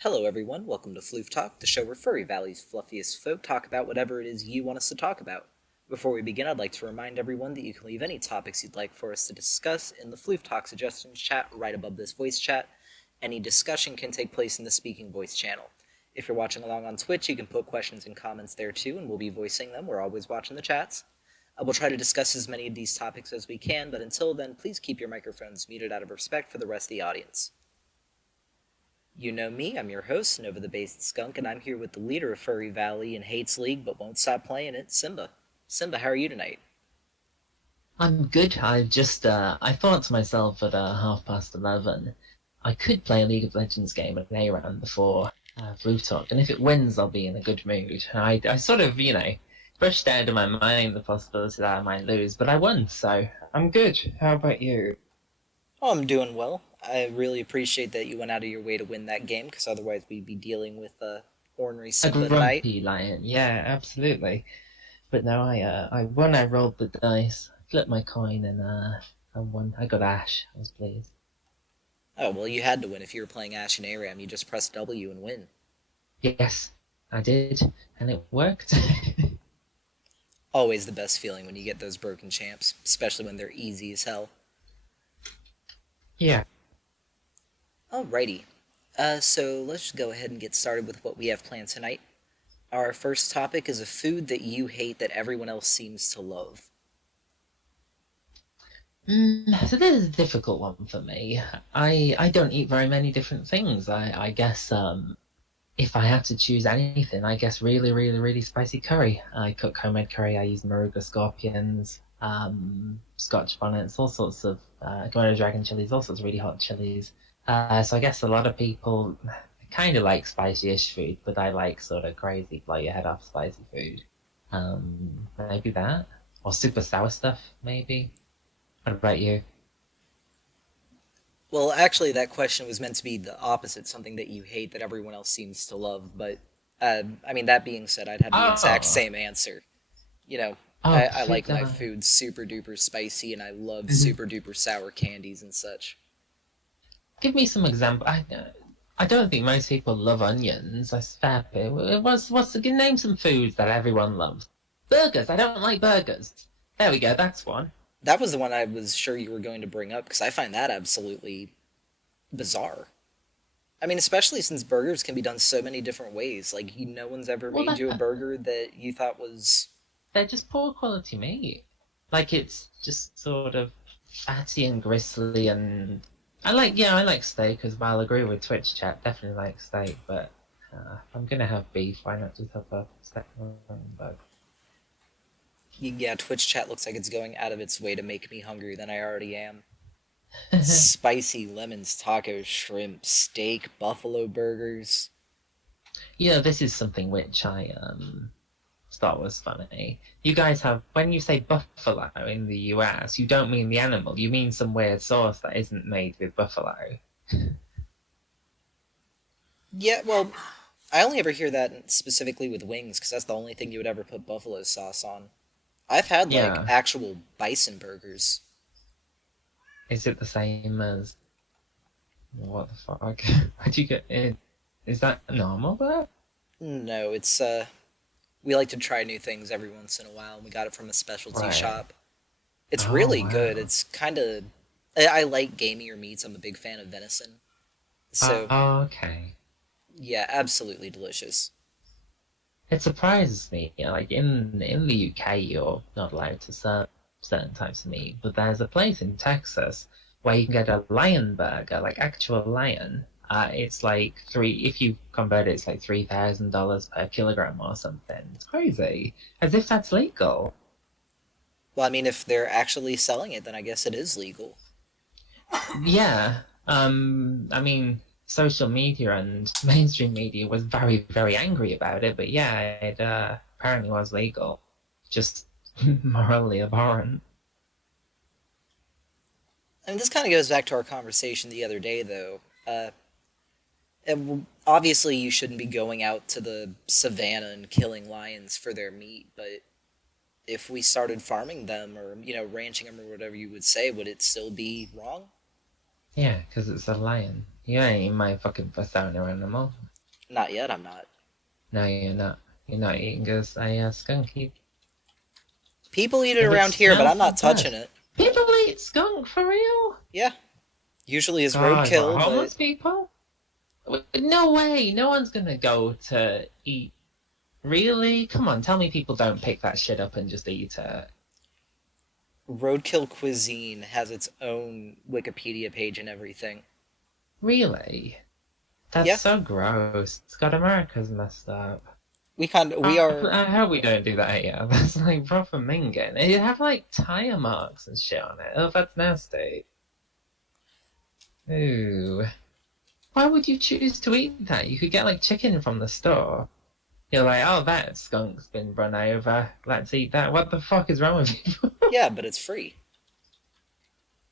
Hello, everyone. Welcome to Floof Talk, the show where Furry Valley's fluffiest folk talk about whatever it is you want us to talk about. Before we begin, I'd like to remind everyone that you can leave any topics you'd like for us to discuss in the Floof Talk suggestions chat right above this voice chat. Any discussion can take place in the speaking voice channel. If you're watching along on Twitch, you can put questions and comments there too, and we'll be voicing them. We're always watching the chats. We'll try to discuss as many of these topics as we can, but until then, please keep your microphones muted out of respect for the rest of the audience. You know me, I'm your host, Nova the Based Skunk, and I'm here with the leader of Furry Valley and hates League but won't stop playing it, Simba. Simba, how are you tonight? I'm good. I thought to myself at 11:30, I could play a League of Legends game at an A-round before Floof Talk, and if it wins, I'll be in a good mood. I sort of, brushed out of my mind the possibility that I might lose, but I won, so I'm good. How about you? Oh, I'm doing well. I really appreciate that you went out of your way to win that game, because otherwise we'd be dealing with ornery A Simba tonight. grumpy lion, yeah, absolutely. But no, I won. I rolled the dice, flipped my coin, and I won. I got Ash. I was pleased. Oh, well, you had to win if you were playing Ash and Aram. You just press W and win. Yes, I did, and it worked. Always the best feeling when you get those broken champs, especially when they're easy as hell. Yeah. Alrighty. So let's just go ahead and get started with what we have planned tonight. Our first topic is a food that you hate that everyone else seems to love. So this is a difficult one for me. I don't eat very many different things. I guess if I had to choose anything, I guess really, really, really spicy curry. I cook homemade curry. I use Moruga scorpions, Scotch bonnets, all sorts of Komodo dragon chilies, all sorts of really hot chilies. So I guess a lot of people kind of like spicy-ish food, but I like sort of crazy, blow your head off spicy food. Maybe that, or super sour stuff, maybe. What about you? Well, actually, that question was meant to be the opposite, something that you hate that everyone else seems to love. But, I mean, that being said, I'd have the exact Oh, same answer. You know, oh, I like my uh, food super duper spicy, and I love super duper sour candies and such. give me some example. I don't think most people love onions. That's fair. What's the name some foods that everyone loves? Burgers. I don't like burgers. There we go. That's one. That was the one I was sure you were going to bring up, because I find that absolutely bizarre. I mean, especially since burgers can be done so many different ways. Like, no one's ever Well, made you a burger that you thought was. they're just poor quality meat. Like it's just sort of fatty and gristly, and I like steak as well. I agree with Twitch chat. Definitely like steak, but if I'm gonna have beef, why not just have a steak burger? Yeah, Twitch chat looks like it's going out of its way to make me hungrier than I already am. Spicy lemons, tacos, shrimp, steak, buffalo burgers. This is something which I thought was funny. You guys have, when you say buffalo in the US, you don't mean the animal. You mean some weird sauce that isn't made with buffalo. Yeah, well, I only ever hear that specifically with wings, because that's the only thing you would ever put buffalo sauce on. I've had, like, Yeah. actual bison burgers. Is it the same as what the fuck? How'd you get it? Is that normal there? No, it's. We like to try new things every once in a while, and we got it from a specialty Right. shop. It's Oh really good. wow. It's kind of. I like gamier meats. I'm a big fan of venison. So, Okay. yeah, absolutely delicious. It surprises me. Like in the UK, you're not allowed to serve certain types of meat, but there's a place in Texas where you can get a lion burger, like actual lion. It's like three. If you convert it, it's like $3,000 per kilogram or something. It's crazy, as if that's legal. Well, I mean, if they're actually selling it, then I guess it is legal. Yeah. I mean, social media and mainstream media was very, very angry about it, but yeah, it apparently was legal. Just morally abhorrent. I mean, this kind of goes back to our conversation the other day, though. Obviously, you shouldn't be going out to the savannah and killing lions for their meat, but if we started farming them or, ranching them or whatever you would say, would it still be wrong? Yeah, because it's a lion. You ain't my fucking persona animal. Not yet, I'm not. No, you're not. You're not eating a skunk. People eat it If it around here, but I'm smells not like touching that. it. People eat skunk for real? Yeah. Usually as God, what, roadkill, but homeless people? No way. No one's gonna go to eat. Really? Come on, tell me people don't pick that shit up and just eat it. roadkill cuisine has its own Wikipedia page and everything. Really? That's Yeah. so gross. It's got America's messed up. We are. I hope we don't do that here. That's like proper minging. It have like tire marks and shit on it. Oh, that's nasty. Ooh. Why would you choose to eat that? You could get like chicken from the store. You're like, oh, that skunk's been run over. Let's eat that. What the fuck is wrong with you? Yeah, but it's free.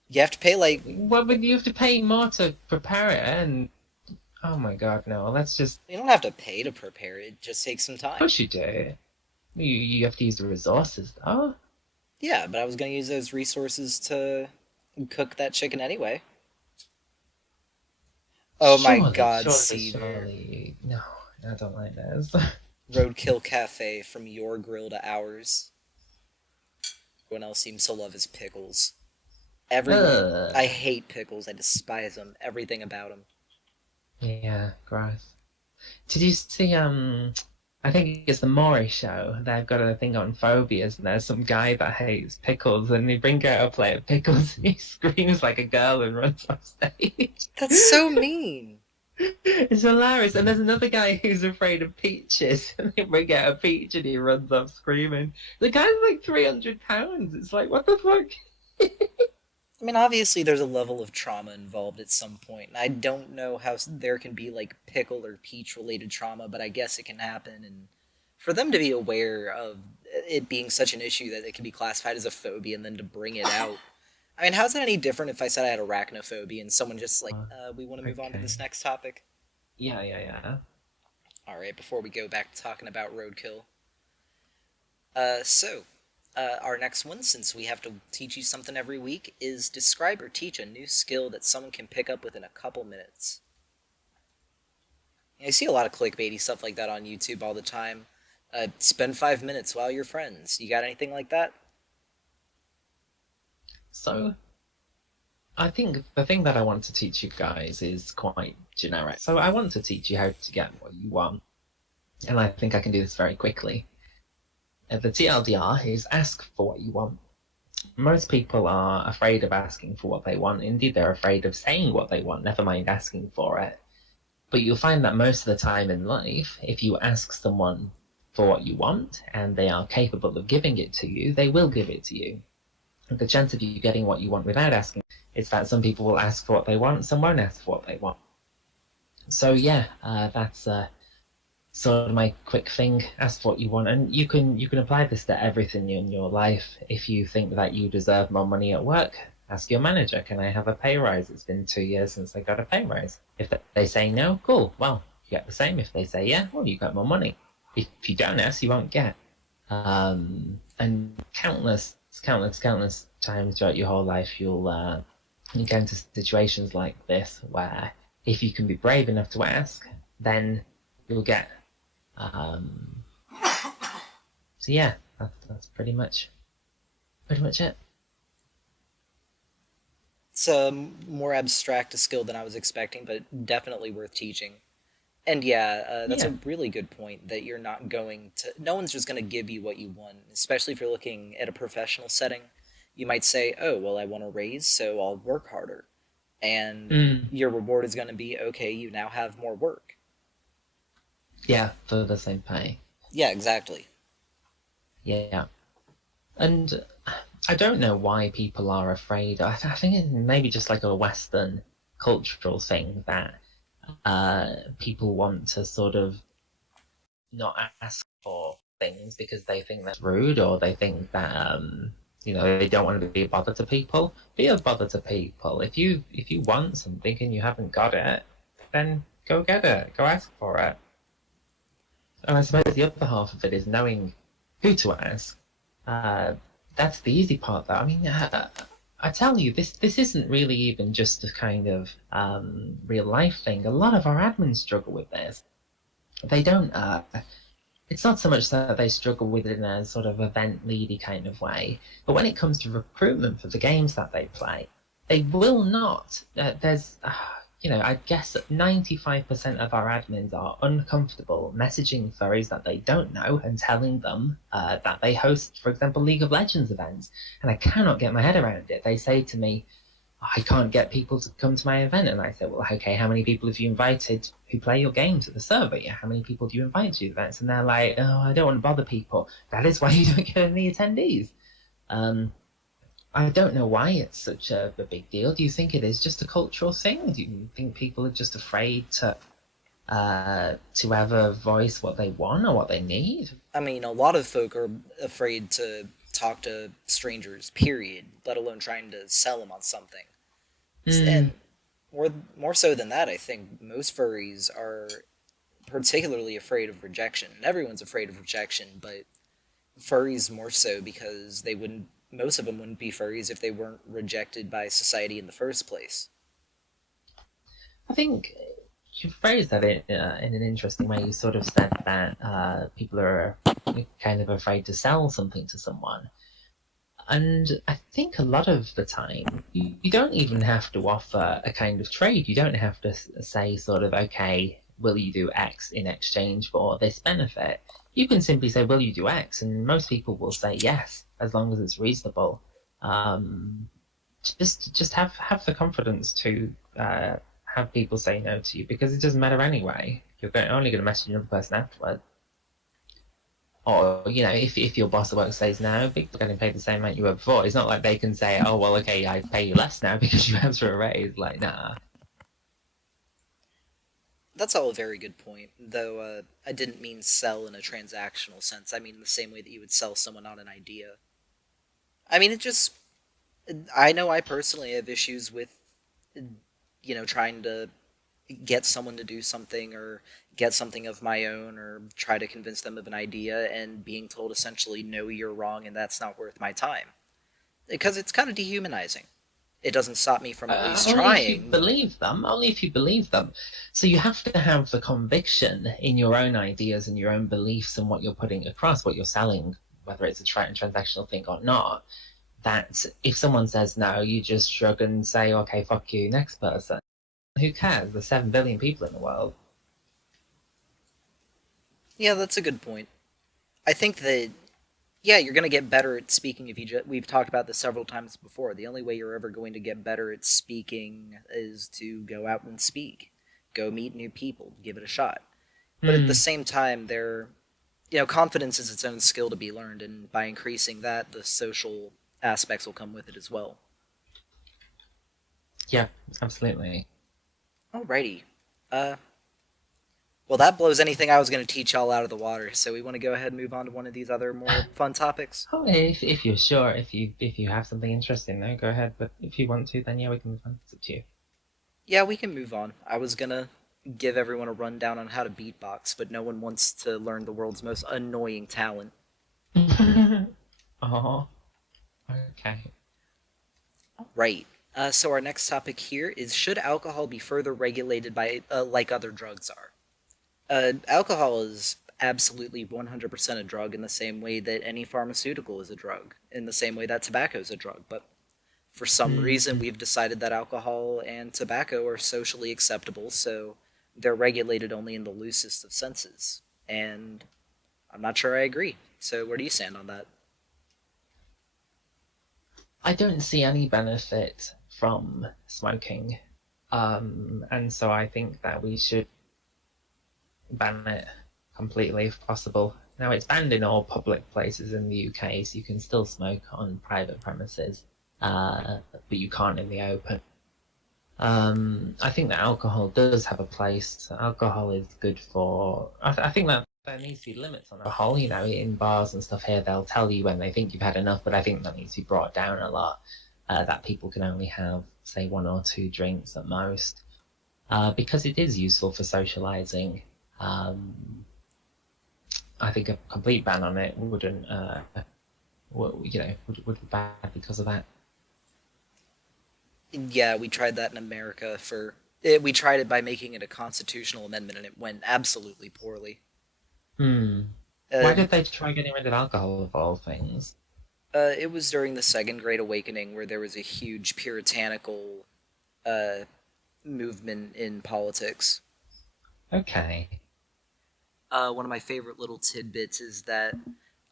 You have to pay like. What would you have to pay more to prepare it? And oh my god, no. Let's just. You don't have to pay to prepare it. It just takes some Of time. course you do. You have to use the resources though. Yeah, but I was gonna use those resources to cook that chicken anyway. Oh my god, Cedar. Surely. No, I don't like this. Roadkill Cafe from your grill to ours. Everyone else seems to love his pickles. Everyone. Ugh. I hate pickles. I despise them. Everything about them. Yeah, gross. Did you see, I think it's the Maury show. They've got a thing on phobias, and there's some guy that hates pickles, and they bring out a plate of pickles, and he screams like a girl and runs off stage. That's so mean. It's hilarious. And there's another guy who's afraid of peaches, and they bring out a peach, and he runs off screaming. The guy's like 300 pounds. It's like, what the fuck? I mean, obviously, there's a level of trauma involved at some point, and I don't know how there can be like pickle or peach related trauma, but I guess it can happen. And for them to be aware of it being such an issue that it can be classified as a phobia, and then to bring it out. I mean, how's that any different if I said I had arachnophobia and someone just like, we want to move on to this next topic? Yeah. All right, before we go back to talking about roadkill. Our next one, since we have to teach you something every week, is describe or teach a new skill that someone can pick up within a couple minutes. I see a lot of clickbaity stuff like that on YouTube all the time. Spend 5 minutes while you're friends. You got anything like that? So, I think the thing that I want to teach you guys is quite generic. So I want to teach you how to get what you want. And I think I can do this very quickly. The TLDR is ask for what you want. Most people are afraid of asking for what they want. Indeed, they're afraid of saying what they want, never mind asking for it. But you'll find that most of the time in life, if you ask someone for what you want and they are capable of giving it to you, they will give it to you. The chance of you getting what you want without asking is that some people will ask for what they want, some won't ask for what they want. So yeah, that's sort of my quick thing. Ask for what you want, and you can apply this to everything in your life. If you think that you deserve more money at work, ask your manager, can I have a pay rise? It's been 2 years since I got a pay rise. If they say no, cool, well, you get the same. If they say yeah, well, you get more money. If you don't ask, you won't get. And countless times throughout your whole life, you'll get into situations like this where if you can be brave enough to ask, then you'll get. So yeah, that's pretty much it. It's more abstract a skill than I was expecting, but definitely worth teaching. And yeah, that's a really good point, that you're not going to... No one's just going to give you what you want, especially if you're looking at a professional setting. You might say, oh, well, I want a raise, so I'll work harder. And your reward is going to be, okay, you now have more work. Yeah, for the same pay. Yeah, exactly. Yeah. And I don't know why people are afraid. I think it's maybe just like a Western cultural thing that people want to sort of not ask for things because they think that's rude, or they think that they don't want to be a bother to people. Be a bother to people. If you want something and you haven't got it, then go get it. Go ask for it. And I suppose the other half of it is knowing who to ask. That's the easy part, though. I mean, I tell you, this isn't really even just a kind of real life thing. A lot of our admins struggle with this. they don't. It's not so much that they struggle with it in a sort of event leady kind of way, but when it comes to recruitment for the games that they play, they will not. I guess 95% of our admins are uncomfortable messaging furries that they don't know and telling them that they host, for example, League of Legends events. And I cannot get my head around it. They say to me, I can't get people to come to my event. And I said, well, okay, how many people have you invited who play your games at the server? Yeah, how many people do you invite to your events? And they're like, oh, I don't want to bother people. That is why you don't get any attendees. I don't know why it's such a big deal. Do you think it is just a cultural thing? Do you think people are just afraid to ever voice what they want or what they need? I mean, a lot of folk are afraid to talk to strangers, period, let alone trying to sell them on something. Mm, And more so than that, I think most furries are particularly afraid of rejection. Everyone's afraid of rejection, but furries more so because they wouldn't. Most of them wouldn't be furries if they weren't rejected by society in the first place. I think you phrased that in an interesting way. You sort of said that people are kind of afraid to sell something to someone. And I think a lot of the time, you don't even have to offer a kind of trade. You don't have to say, sort of, okay, will you do X in exchange for this benefit? You can simply say, will you do X? And most people will say yes, as long as it's reasonable. Um, just have the confidence to have people say no to you because it doesn't matter anyway. Only going to message another person afterwards. Or, if your boss at work says no, people are getting paid the same amount you were before. It's not like they can say, oh, well, okay, I pay you less now because you asked for a raise. Like, nah. That's all a very good point, though I didn't mean sell in a transactional sense. I mean in the same way that you would sell someone on an idea. I mean, it just. I know I personally have issues with, trying to get someone to do something or get something of my own or try to convince them of an idea and being told essentially, no, you're wrong and that's not worth my time. Because it's kind of dehumanizing. It doesn't stop me from at least Only if you trying. believe them. Only if you believe them. So you have to have the conviction in your own ideas and your own beliefs and what you're putting across, what you're selling, whether it's a transactional thing or not. That if someone says no, you just shrug and say, okay, fuck you, next person. Who cares? There's 7 billion people in the world. Yeah, that's a good point. I think that yeah, you're going to get better at speaking if we've talked about this several times before. The only way you're ever going to get better at speaking is to go out and speak. Go meet new people, give it a shot. But at the Hmm. same time, confidence is its own skill to be learned, and by increasing that, the social aspects will come with it as well. Yeah, absolutely. Alrighty. Uh, well, that blows anything I was going to teach y'all out of the water, so we want to go ahead and move on to one of these other more fun topics. Oh, if you're sure, if you have something interesting, though, go ahead. But if you want to, then yeah, we can move on. It's up to you. Yeah, we can move on. I was gonna give everyone a rundown on how to beatbox, but no one wants to learn the world's most annoying talent. Oh, okay. Right. So our next topic here is: should alcohol be further regulated by like other drugs are? Alcohol is absolutely 100% a drug in the same way that any pharmaceutical is a drug, in the same way that tobacco is a drug. But for some reason, Mm. we've decided that alcohol and tobacco are socially acceptable, so they're regulated only in the loosest of senses. And I'm not sure I agree. So where do you stand on that? I don't see any benefit from smoking, and so I think that we should ban it completely if possible. Now it's banned in all public places in the UK, so you can still smoke on private premises, but you can't in the open. I think that alcohol does have a place. Alcohol is good for. I think that there needs to be limits on alcohol. In bars and stuff here, they'll tell you when they think you've had enough, but I think that needs to be brought down a lot. That people can only have, say, 1 or 2 drinks at most, because it is useful for socializing. Um, I think a complete ban on it wouldn't, would be bad because of that. Yeah, we tried that in America for We tried it by making it a constitutional amendment, and it went absolutely poorly. Hmm. Uh, Why did they try getting rid of alcohol of all things? it was during the Second Great Awakening where there was a huge puritanical uh, movement in politics. Okay. One of my favorite little tidbits is that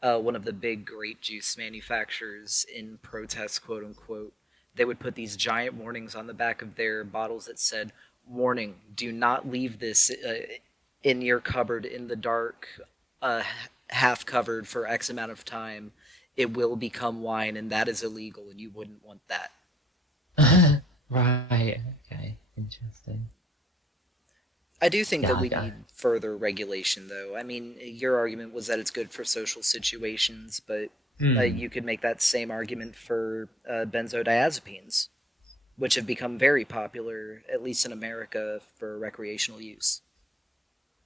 one of the big grape juice manufacturers, in protest, quote unquote, they would put these giant warnings on the back of their bottles that said, "Warning: Do not leave this in your cupboard in the dark, uh, half covered for X amount of time. It will become wine, and that is illegal, and you wouldn't want that." Right. Okay. Interesting. I do think Yeah. that we need further regulation, though. I mean, your argument was that it's good for social situations, but Hmm. you could make that same argument for benzodiazepines, which have become very popular, at least in America, for recreational use.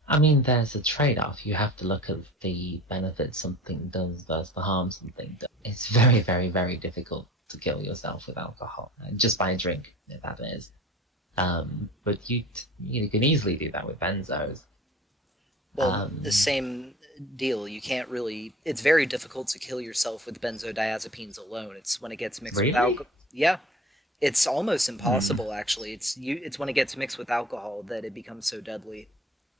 I mean, there's a trade-off. You have to look at the benefits something does versus the harm something does. It's very, very, very difficult to kill yourself with alcohol, just by a drink, that is. But you can easily do that with benzos. Well, the Um, same deal. You can't really. It's very difficult to kill yourself with benzodiazepines alone. It's when it gets mixed with really? alcohol. Yeah, it's almost Hmm. impossible. Actually, it's when it gets mixed with alcohol that it becomes so deadly.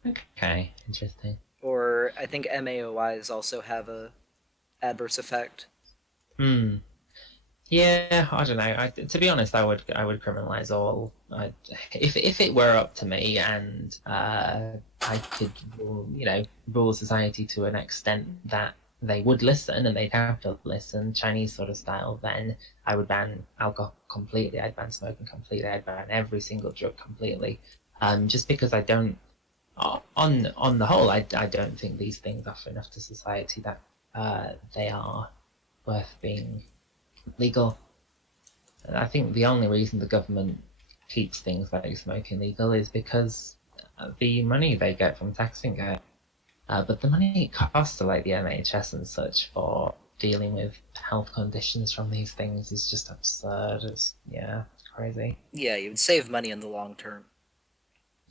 Okay, interesting. Or I think MAOIs also have a adverse effect. Hmm. Yeah, I don't know. To be honest, I would criminalize all. If it were up to me, and I could rule society to an extent that they would listen and they'd have to listen, Chinese sort of style, then I would ban alcohol completely. I'd ban smoking completely. I'd ban every single drug completely. Just because I don't, on the whole, I don't think these things offer enough to society that they are worth being legal. I think the only reason the government keeps things like smoking legal is because the money they get from taxing it. But the money it costs to like the NHS and such for dealing with health conditions from these things is just absurd. It's crazy. Yeah, you would save money in the long term.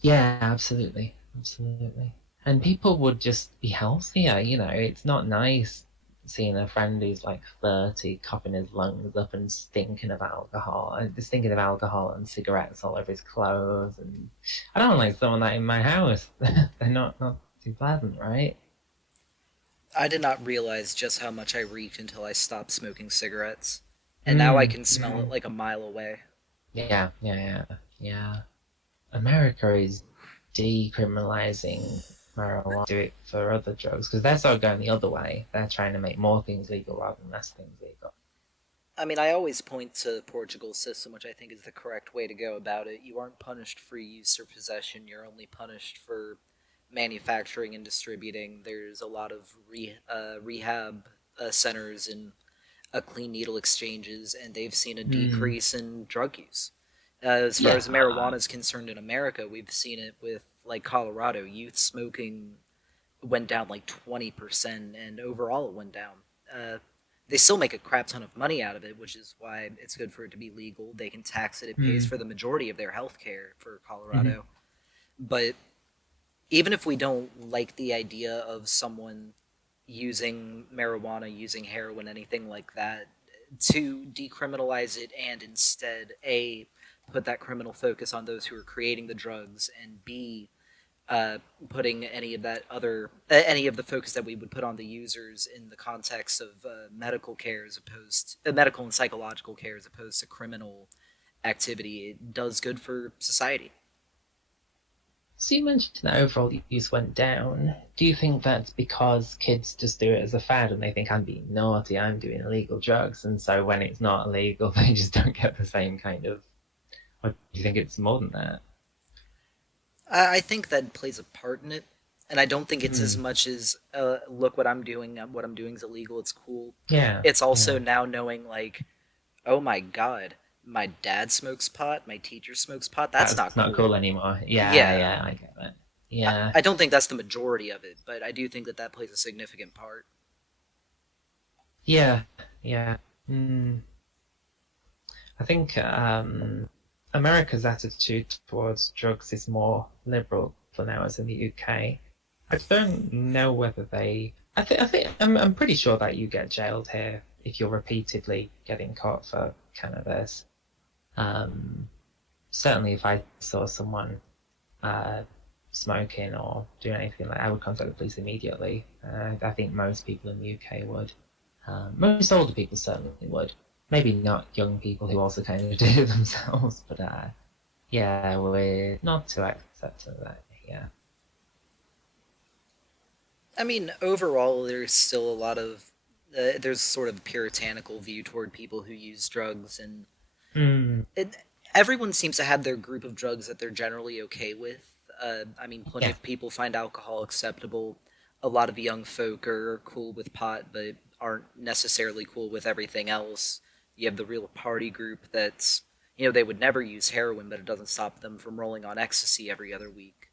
Yeah, absolutely, absolutely. And people would just be healthier. It's not nice seeing a friend who's like 30 coughing his lungs up and stinking of alcohol and cigarettes all over his clothes. And I don't like someone like in my house. They're not too pleasant, right? I did not realize just how much I reeked until I stopped smoking cigarettes, and now I Mm, can smell it mm. like a mile away. Yeah, yeah, yeah, yeah. America is decriminalizing marijuana, do it for other drugs because they're sort of going the other way. They're trying to make more things legal rather than less things legal. I mean, I always point to Portugal's system, which I think is the correct way to go about it. You aren't punished for use or possession, you're only punished for manufacturing and distributing. There's a lot of rehab centers and clean needle exchanges, and they've seen a Mm, decrease in drug use. As far yeah, as marijuana is concerned in America, we've seen it with like Colorado. Youth smoking went down like 20%, and overall it went down. They still make a crap ton of money out of it, which is why it's good for it to be legal. They can tax it. It pays mm, for the majority of their health care for mm, Colorado. But even if we don't like the idea of someone using marijuana, using heroin, anything like that, to decriminalize it and instead A, put that criminal focus on those who are creating the drugs, and B, putting any of the focus that we would put on the users in the context of medical care as opposed medical and psychological care as opposed to criminal activity, it does good for society. So you mentioned that overall use went down. Do you think that's because kids just do it as a fad and they think I'm being naughty, I'm doing illegal drugs, and so when it's not illegal, they just don't get the same kind of? Or do you think it's more than that? I think that plays a part in it, and I don't think it's as Hmm. much as look what I'm doing. What I'm doing is illegal. It's cool. Yeah, It's also yeah. now knowing like, oh my god, my dad smokes pot. My teacher smokes pot. That's That's not not cool. cool anymore. Yeah, Yeah, yeah, I get that. Yeah, I don't think that's the majority of it, but I do think that that plays a significant part. yeah, yeah. I think America's attitude towards drugs is more liberal than ours in the UK. I don't know whether they. I'm pretty sure that you get jailed here if you're repeatedly getting caught for cannabis. Um, Certainly, if I saw someone uh, smoking or doing anything like, I would contact the police immediately. I think most people in the UK would. Most older people certainly would. Maybe not young people who also kind of do it themselves, but yeah, we're not too accepting of that. Yeah. I mean, overall, there's still a lot of there's sort of a puritanical view toward people who use drugs, and Mm, it, everyone seems to have their group of drugs that they're generally okay with. I mean, plenty yeah. of people find alcohol acceptable. A lot of young folk are cool with pot, but aren't necessarily cool with everything else. You have the real party group that's, they would never use heroin, but it doesn't stop them from rolling on ecstasy every other week.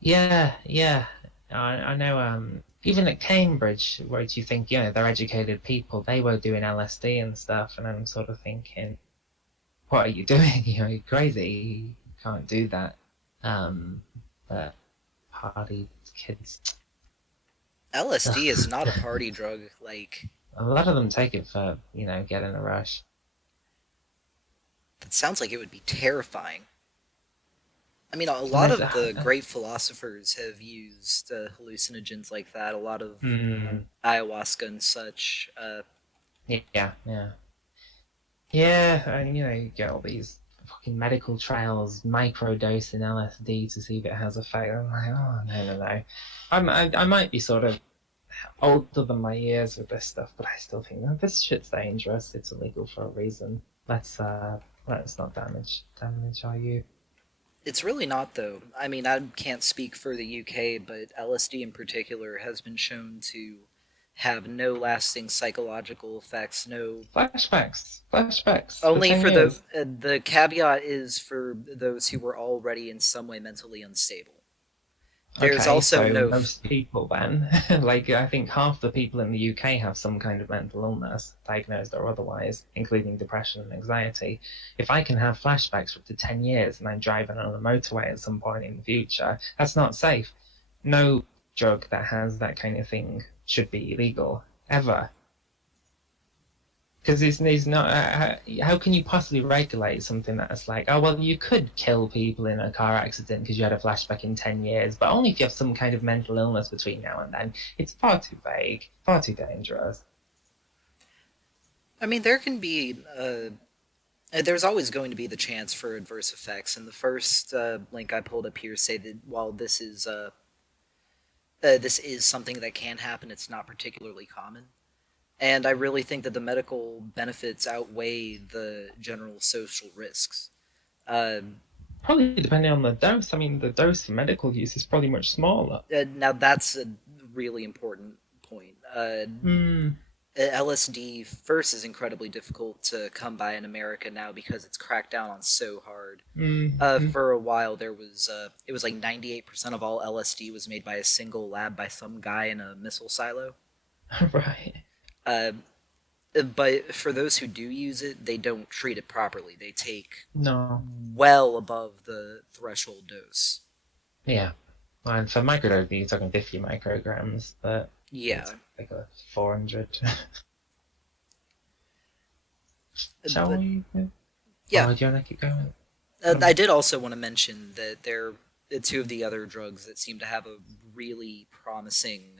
Yeah, yeah. I know, even at Cambridge, where do you think, they're educated people, they were doing LSD and stuff, and I'm sort of thinking, what are you doing? You're crazy. You can't do that. But party kids, LSD is not a party drug. Like, a lot of them take it for, getting a rush. that sounds like it would be terrifying. I mean, a And lot there's of the great philosophers have used hallucinogens like that. A lot of ayahuasca and such. yeah, yeah. Yeah, and you get all these fucking medical trials, microdosing LSD to see if it has effect. I'm like, oh no. I might be sort of older than my years with this stuff, but I still think no, this shit's dangerous. It's illegal for a reason. Let's not damage our youth. It's really not, though. I mean, I can't speak for the UK, but LSD in particular has been shown to have no lasting psychological effects. No, Flashbacks for only 10 for the years. the caveat is for those who were already in some way mentally unstable. There's Okay, also so no. most people then, like I think half the people in the UK have some kind of mental illness, diagnosed or otherwise, including depression and anxiety. If I can have flashbacks for up to 10 years and I'm driving on a motorway at some point in the future, that's not safe. No drug that has that kind of thing should be illegal, ever. Because it's not. How can you possibly regulate something that's like, oh well, you could kill people in a car accident because you had a flashback in 10 years, but only if you have some kind of mental illness between now and then. It's far too vague, far too dangerous. I mean, there can be. There's always going to be the chance for adverse effects, and the first link I pulled up here say that while this is something that can happen, it's not particularly common. And I really think that the medical benefits outweigh the general social risks. Uh, Probably depending on the dose. I mean, the dose for medical use is probably much smaller. Now, that's a really important point. Hmm. LSD first is incredibly difficult to come by in America now because it's cracked down on so hard. Mm. For a while, it was like 98% of all LSD was made by a single lab by some guy in a missile silo. Right. Uh, but for those who do use it, they don't treat it properly. They take No. well above the threshold dose. Yeah. And for microdosing, you're talking 50 micrograms, but Yeah, it's like a 400. Shall but we? yeah, Oh, do you want to keep going? I did also want to mention that there are two of the other drugs that seem to have a really promising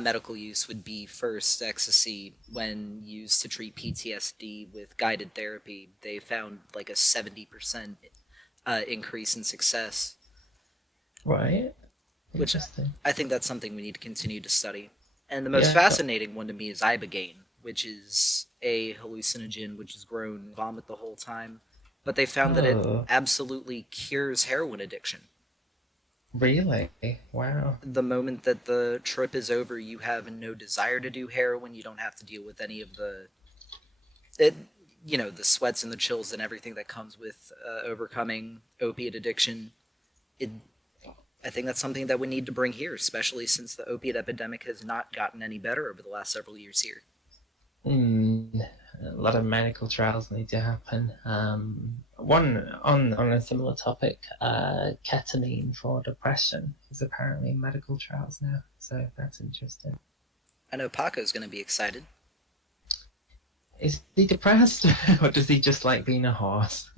medical use would be first ecstasy. When used to treat PTSD with guided therapy, they found like a 70% increase in success, Right. which Interesting. I think that's something we need to continue to study. And the most Yeah. fascinating one to me is Ibogaine, which is a hallucinogen which has grown vomit the whole time. But they found that it Oh, absolutely cures heroin addiction. really? Wow. The moment that the trip is over, you have no desire to do heroin. You don't have to deal with any of it, the sweats and the chills and everything that comes with overcoming opiate addiction. It, I think that's something that we need to bring here, especially since the opiate epidemic has not gotten any better over the last several years here. Hmm. A lot of medical trials need to happen. One on a similar topic, ketamine for depression is apparently in medical trials now, so that's interesting. I know Paco's going to be excited. Is he depressed, or does he just like being a horse?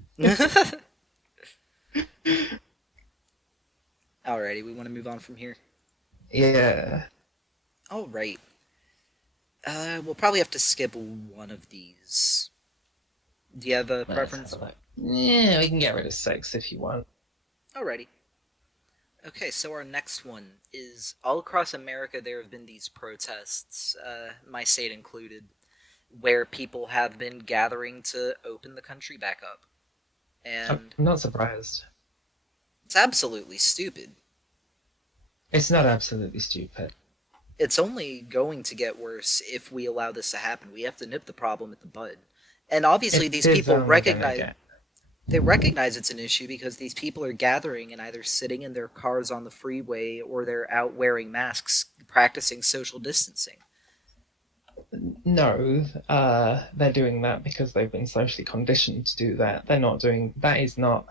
Alrighty, we want to move on from here. Yeah. Alright. We'll probably have to skip one of these. Do you have a preference? Yeah, we can get rid of 6 if you want. Alrighty. Okay, so our next one is all across America there have been these protests, my state included, where people have been gathering to open the country back up. And I'm not surprised. it's absolutely stupid. It's not absolutely stupid. It's only going to get worse if we allow this to happen. We have to nip the problem at the bud. And obviously these people recognize it's an issue because these people are gathering and either sitting in their cars on the freeway or they're out wearing masks, practicing social distancing. No, they're doing that because they've been socially conditioned to do that. They're not doing that. Is not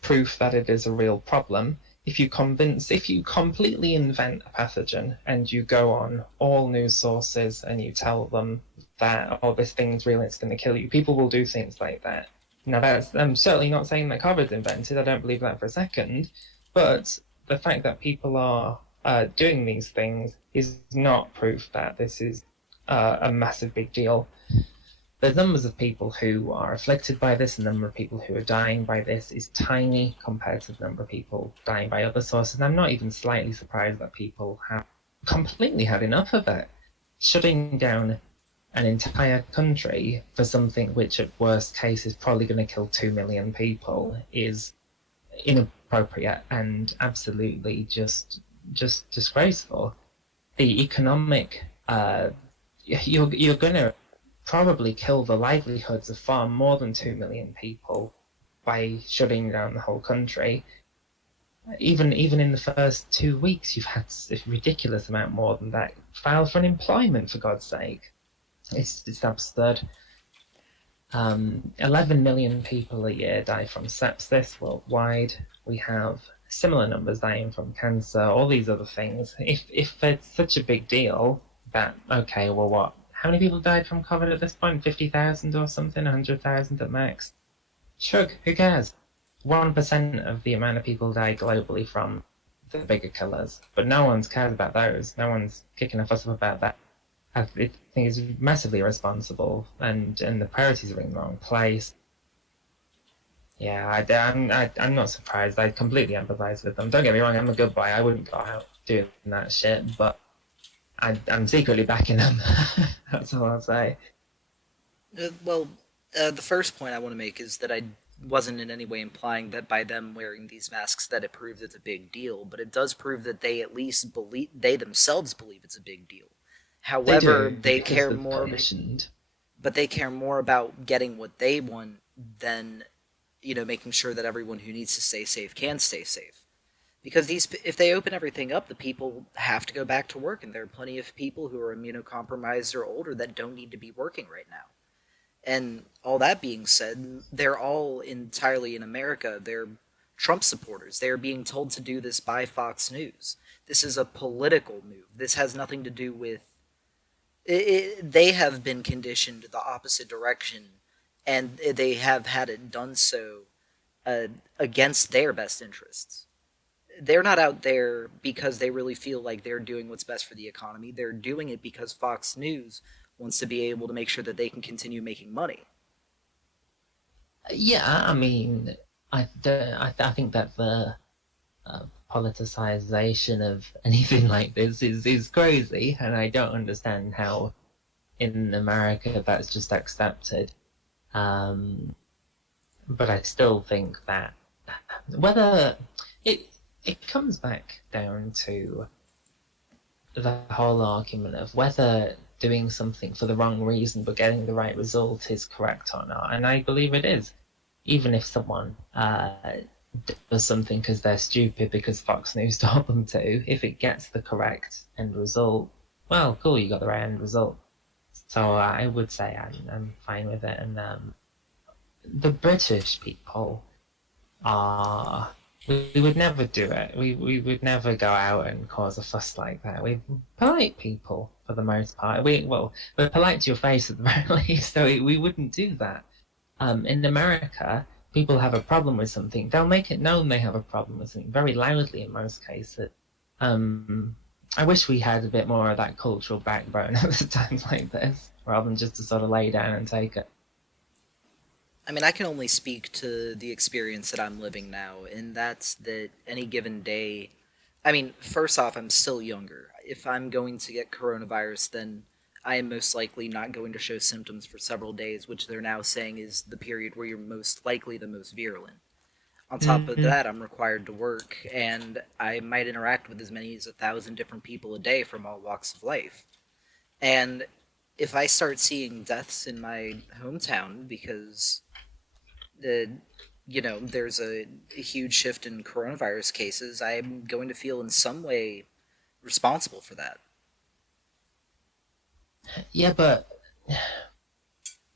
proof that it is a real problem. If you completely invent a pathogen and you go on all news sources and you tell them that, oh, this thing's real, it's going to kill you, people will do things like that. Now, I'm certainly not saying that COVID's invented. I don't believe that for a second. But the fact that people are doing these things is not proof that this is a massive big deal. The numbers of people who are afflicted by this and the number of people who are dying by this is tiny compared to the number of people dying by other sources. And I'm not even slightly surprised that people have completely had enough of it. Shutting down an entire country for something which at worst case is probably going to kill 2 million people is inappropriate and absolutely just disgraceful. The economic, you're going to probably kill the livelihoods of far more than 2 million people by shutting down the whole country. Even in the first 2 weeks, you've had a ridiculous amount more than that file for unemployment, for God's sake. It's absurd. 11 million people a year die from sepsis worldwide. We have similar numbers dying from cancer, all these other things. If it's such a big deal that, okay, well, what? How many people died from COVID at this point? 50,000 or something? 100,000 at max? Shrug, who cares? 1% of the amount of people die globally from the bigger killers. But no one's cared about those. No one's kicking a fuss up about that. I think it's massively irresponsible, and the priorities are in the wrong place. Yeah, I'm not surprised. I completely empathise with them. Don't get me wrong, I'm a good boy. I wouldn't go out doing that shit, but I'm secretly backing them. That's all I'll say. The first point I want to make is that I wasn't in any way implying that by them wearing these masks that it proves it's a big deal, but it does prove that they at least they themselves believe it's a big deal. However, they care more, but they care more about getting what they want than, making sure that everyone who needs to stay safe can stay safe. Because if they open everything up, the people have to go back to work, and there are plenty of people who are immunocompromised or older that don't need to be working right now. And all that being said, they're all entirely in America. They're Trump supporters. They are being told to do this by Fox News. This is a political move. This has nothing to do with... they have been conditioned the opposite direction, and they have had it done so against their best interests. They're not out there because they really feel like they're doing what's best for the economy. They're doing it because Fox News wants to be able to make sure that they can continue making money. Yeah, I mean, I think that the politicization of anything like this is crazy, and I don't understand how in America that's just accepted. But I still think that whether it comes back down to the whole argument of whether doing something for the wrong reason but getting the right result is correct or not, and I believe it is. Even if someone does something because they're stupid because Fox News told them to, if it gets the correct end result, well, cool, you got the right end result. So I would say I'm fine with it. And the British people are. We would never do it. We would never go out and cause a fuss like that. We're polite people for the most part. We're polite to your face at the very least, so we wouldn't do that. In America, people have a problem with something. They'll make it known they have a problem with something very loudly in most cases. I wish we had a bit more of that cultural backbone at times like this, rather than just to sort of lay down and take it. I mean, I can only speak to the experience that I'm living now, and that's that any given day. I mean, first off, I'm still younger. If I'm going to get coronavirus, then I am most likely not going to show symptoms for several days, which they're now saying is the period where you're most likely the most virulent. On top of Mm, that, I'm required to work, and I might interact with as many as 1,000 different people a day from all walks of life. And if I start seeing deaths in my hometown because the there's a huge shift in coronavirus cases, I'm going to feel in some way responsible for that. yeah, but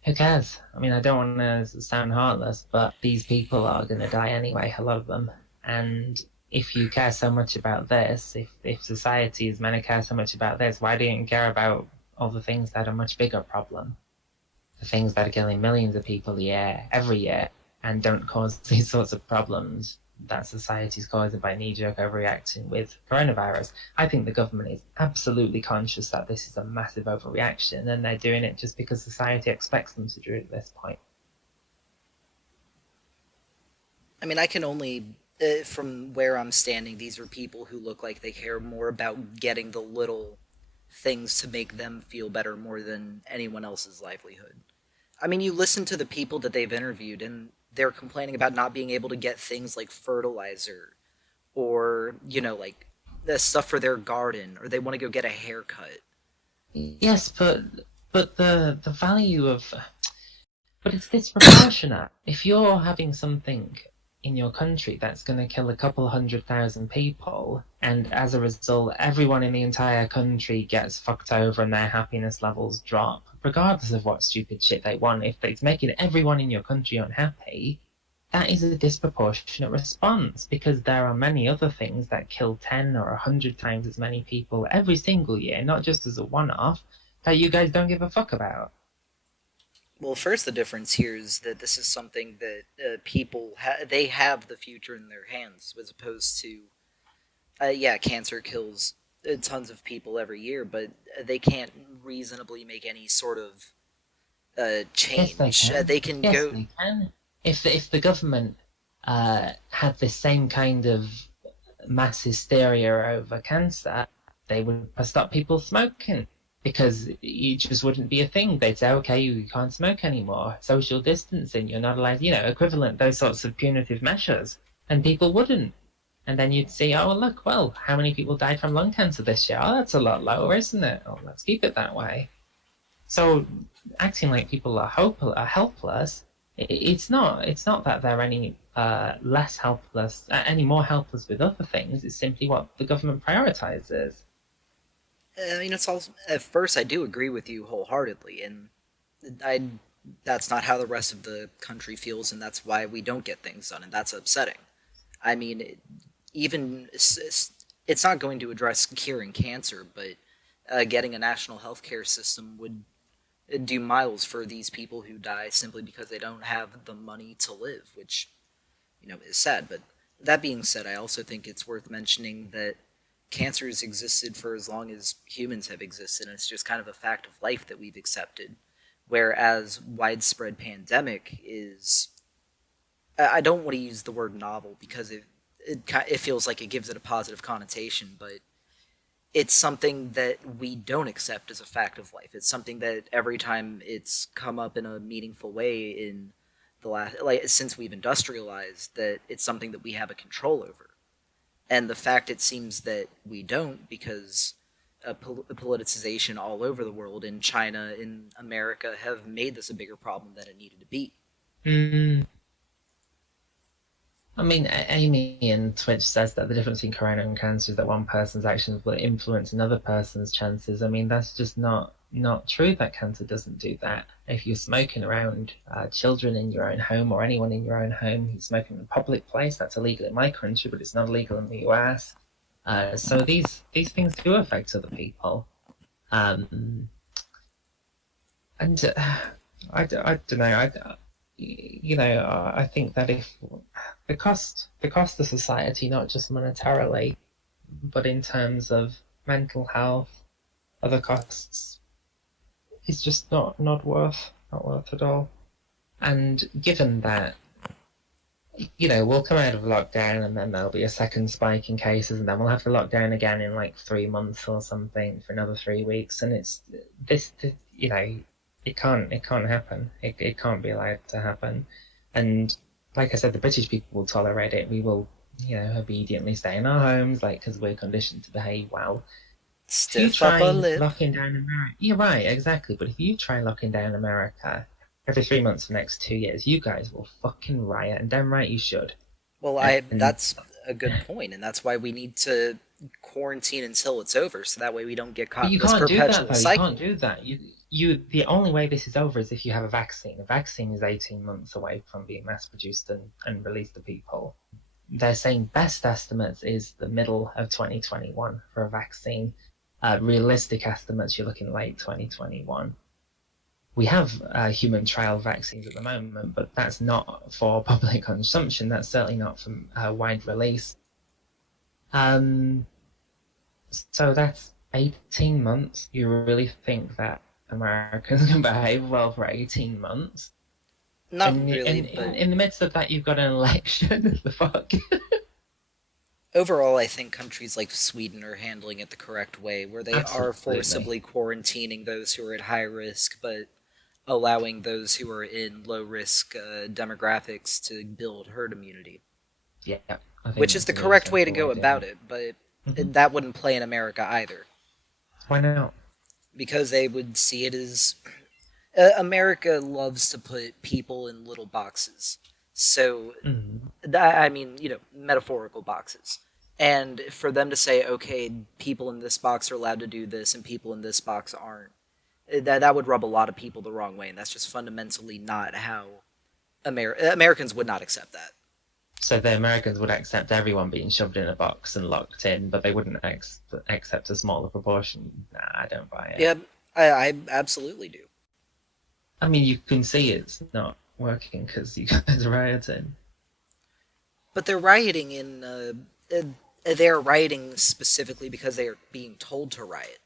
who cares? I mean, I don't want to sound heartless, but these people are going to die anyway, a lot of them. And if you care so much about this, if society is meant to care so much about this, why don't you care about all the things that are much bigger problem? The things that are killing millions of people every year, and don't cause these sorts of problems that society's causing by knee-jerk overreacting with coronavirus. I think the government is absolutely conscious that this is a massive overreaction, and they're doing it just because society expects them to do it at this point. I mean, I can only from where I'm standing, these are people who look like they care more about getting the little things to make them feel better more than anyone else's livelihood. I mean, you listen to the people that they've interviewed, and they're complaining about not being able to get things like fertilizer or, like the stuff for their garden, or they want to go get a haircut. Yes, but the value of but it's disproportionate. If you're having something in your country that's going to kill a couple 100,000 people, and as a result, everyone in the entire country gets fucked over and their happiness levels drop, regardless of what stupid shit they want, if it's making everyone in your country unhappy, that is a disproportionate response because there are many other things that kill 10 or 100 times as many people every single year, not just as a one off, that you guys don't give a fuck about. Well, first, the difference here is that this is something that they have the future in their hands, as opposed to, yeah, cancer kills tons of people every year, but they can't reasonably make any sort of Yes, they change. can. They can Yes, go. they can. If the government had the same kind of mass hysteria over cancer, they would stop people smoking because it just wouldn't be a thing. They'd say, okay, you can't smoke anymore. Social distancing, you're not allowed, equivalent, those sorts of punitive measures. And people wouldn't. And then you'd see, oh, look, well, how many people died from lung cancer this year? Oh, that's a lot lower, isn't it? Oh, let's keep it that way. So acting like people are helpless, it's not that they're any less helpless, any more helpless with other things. It's simply what the government prioritizes. I mean, it's all. At first, I do agree with you wholeheartedly, and I. That's not how the rest of the country feels, and that's why we don't get things done, and that's upsetting. I mean, even it's not going to address curing cancer, but getting a national healthcare system would do miles for these people who die simply because they don't have the money to live, which is sad. But that being said, I also think it's worth mentioning that cancer has existed for as long as humans have existed, and it's just kind of a fact of life that we've accepted. Whereas widespread pandemic is, I don't want to use the word novel because it feels like it gives it a positive connotation, but it's something that we don't accept as a fact of life. It's something that every time it's come up in a meaningful way in the last, like, since we've industrialized, that it's something that we have a control over. And the fact it seems that we don't, because politicization all over the world, in China, in America, have made this a bigger problem than it needed to be. Mm, I mean, Amy in Twitch says that the difference between corona and cancer is that one person's actions will influence another person's chances. I mean, that's just not not true that cancer doesn't do that. If you're smoking around children in your own home or anyone in your own home who's smoking in a public place, that's illegal in my country, but it's not illegal in the US. So these things do affect other people. And I don't know. I think that if the cost to society, not just monetarily, but in terms of mental health, other costs, is just not worth at all. And given that, we'll come out of lockdown and then there'll be a second spike in cases, and then we'll have to lock down again in like 3 months or something for another 3 weeks, and it's this it can't happen. It can't be allowed to happen. And like I said, the British people will tolerate it. We will, obediently stay in our homes, like, because we're conditioned to behave well. If you Stiff upper try lip. locking down America, you're right, exactly. But if you try locking down America every 3 months for the next 2 years, you guys will fucking riot, and damn right you should. Well, And that's a good point, and that's why we need to quarantine until it's over, so that way we don't get caught But in you this can't do that, perpetual though. You cycle. can't do that. The only way this is over is if you have a vaccine. A vaccine is 18 months away from being mass produced and released to people. They're saying best estimates is the middle of 2021 for a vaccine. Realistic estimates, you're looking late 2021. We have human trial vaccines at the moment, but that's not for public consumption. That's certainly not for wide release. So that's 18 months. You really think that Americans can behave well for 18 months? Not And really, but in the midst of that, you've got an election. The fuck? overall, I think countries like Sweden are handling it the correct way, where they are Absolutely. forcibly quarantining those who are at high risk, but allowing those who are in low risk demographics to build herd immunity. Yeah, I think Which is that's the a really correct way to sensible go idea. about it, but Mhm. that wouldn't play in America either, Why not? because they would see it as America loves to put people in little boxes. So, Mhm. I mean, metaphorical boxes. And for them to say, okay, people in this box are allowed to do this and people in this box aren't, that would rub a lot of people the wrong way. And that's just fundamentally not how Americans would not accept that. So the Americans would accept everyone being shoved in a box and locked in, but they wouldn't accept a smaller proportion. Nah, I don't buy it. Yeah, I absolutely do. I mean, you can see it's not working because you guys are rioting. But they're rioting they're rioting specifically because they are being told to riot.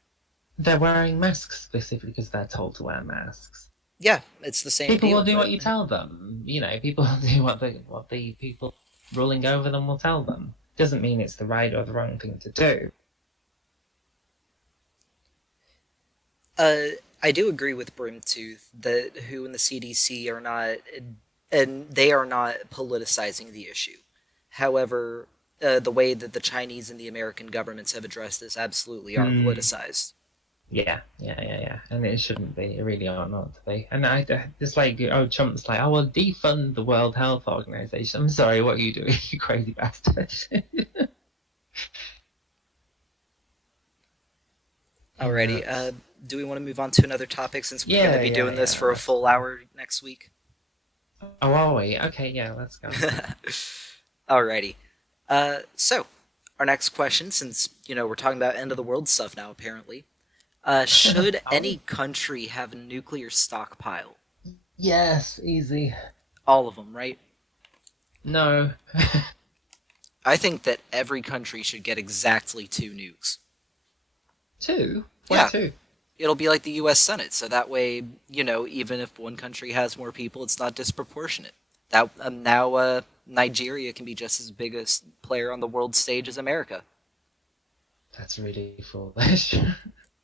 They're wearing masks specifically because they're told to wear masks. Yeah, it's the same People deal. will do but what you tell them. People will do what the people ruling over them will tell them. Doesn't mean it's the right or the wrong thing to do. I do agree with Brimtooth that who in the CDC are not, and they are not politicizing the issue. However, the way that the Chinese and the American governments have addressed this absolutely are politicized. Yeah, and it shouldn't be. It really ought not to be. And it's like, Trump's like, we'll defund the World Health Organization. I'm sorry, what are you doing, you crazy bastard? Alrighty, do we want to move on to another topic since we're going to be doing this for a full hour next week? Oh, are we? Okay, yeah, let's go. Alrighty. So, our next question, since, we're talking about end of the world stuff now, apparently. Should any country have a nuclear stockpile? Yes, easy. All of them, right? No. I think that every country should get exactly 2 nukes. 2? Why Yeah. 2? It'll be like the US Senate, so that way, even if one country has more people, it's not disproportionate. That now Nigeria can be just as big a player on the world stage as America. That's really foolish.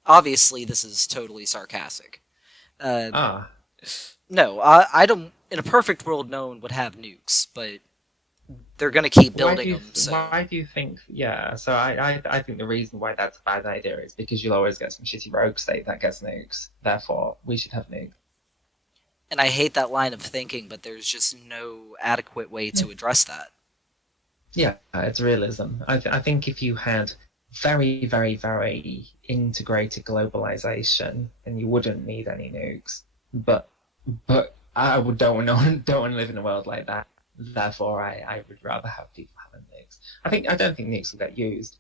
Obviously, this is totally sarcastic. Ah. No, I don't. In a perfect world, no one would have nukes, but they're going to keep building them. So Why do you think? Yeah, so I think the reason why that's a bad idea is because you'll always get some shitty rogue state that gets nukes. Therefore, we should have nukes. And I hate that line of thinking, but there's just no adequate way to address that. Yeah, it's realism. I think if you had very, very, very integrated globalization, then you wouldn't need any nukes. But don't want to live in a world like that. Therefore, I would rather have people having nukes. I don't think nukes will get used,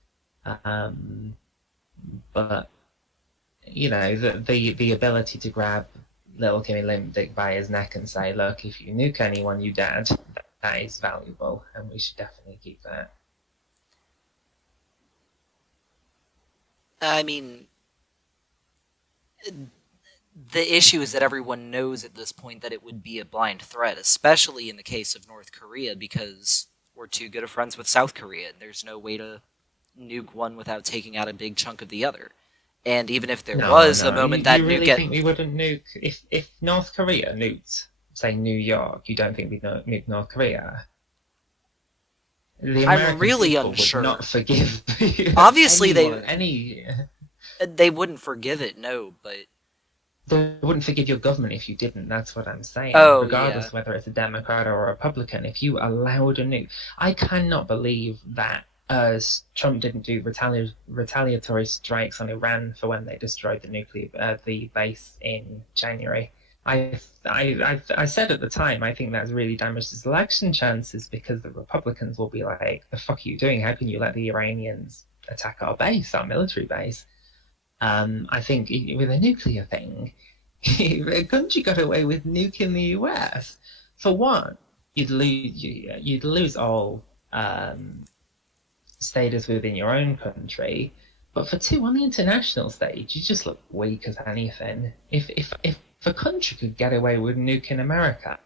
but the ability to grab little Kimmy Limp Dick by his neck and say, "Look, if you nuke anyone, you dead." That is valuable, and we should definitely keep that. I mean, the issue is that everyone knows at this point that it would be a blind threat, especially in the case of North Korea, because we're too good of friends with South Korea. There's no way to nuke one without taking out a big chunk of the other. And even if there No, was a no. moment You that really nuke think we wouldn't nuke if North Korea nuked, say, New York? You don't think we'd nuke North Korea? The I'm American really people would unsure. not forgive Obviously, they wouldn't forgive it, no, but they wouldn't forgive your government if you didn't. That's what I'm saying. oh yeah, Regardless whether it's a Democrat or a Republican, if you allowed a nuke, I cannot believe that Trump didn't do retaliatory strikes on Iran for when they destroyed the base in January. I said at the time, I think that's really damaged his election chances because the Republicans will be like, "The fuck are you doing? How can you let the Iranians attack our base, our military base?" I think with a nuclear thing, if a country got away with nuking the US, for one, you'd lose all status within your own country, but for two, on the international stage, you just look weak as anything. If a country could get away with nuking America,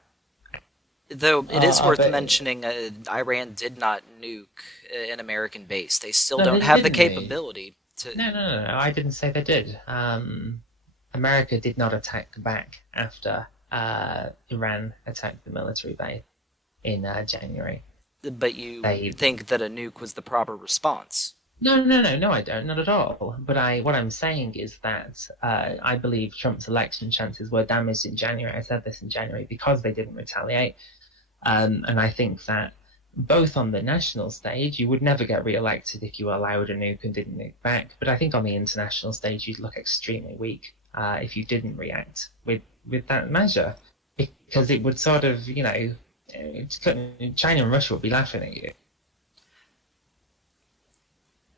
though it is worth but mentioning, Iran did not nuke an American base. They still no, don't they have the didn't. capability to. No. I didn't say they did. America did not attack back after Iran attacked the military base in January. But you They think that a nuke was the proper response. No, I don't, not at all. But what I'm saying is that I believe Trump's election chances were damaged in January. I said this in January because they didn't retaliate, and I think that both on the national stage, you would never get re-elected if you allowed a nuke and didn't nuke back. But I think on the international stage, you'd look extremely weak if you didn't react with that measure, because it would sort of, China and Russia would be laughing at you.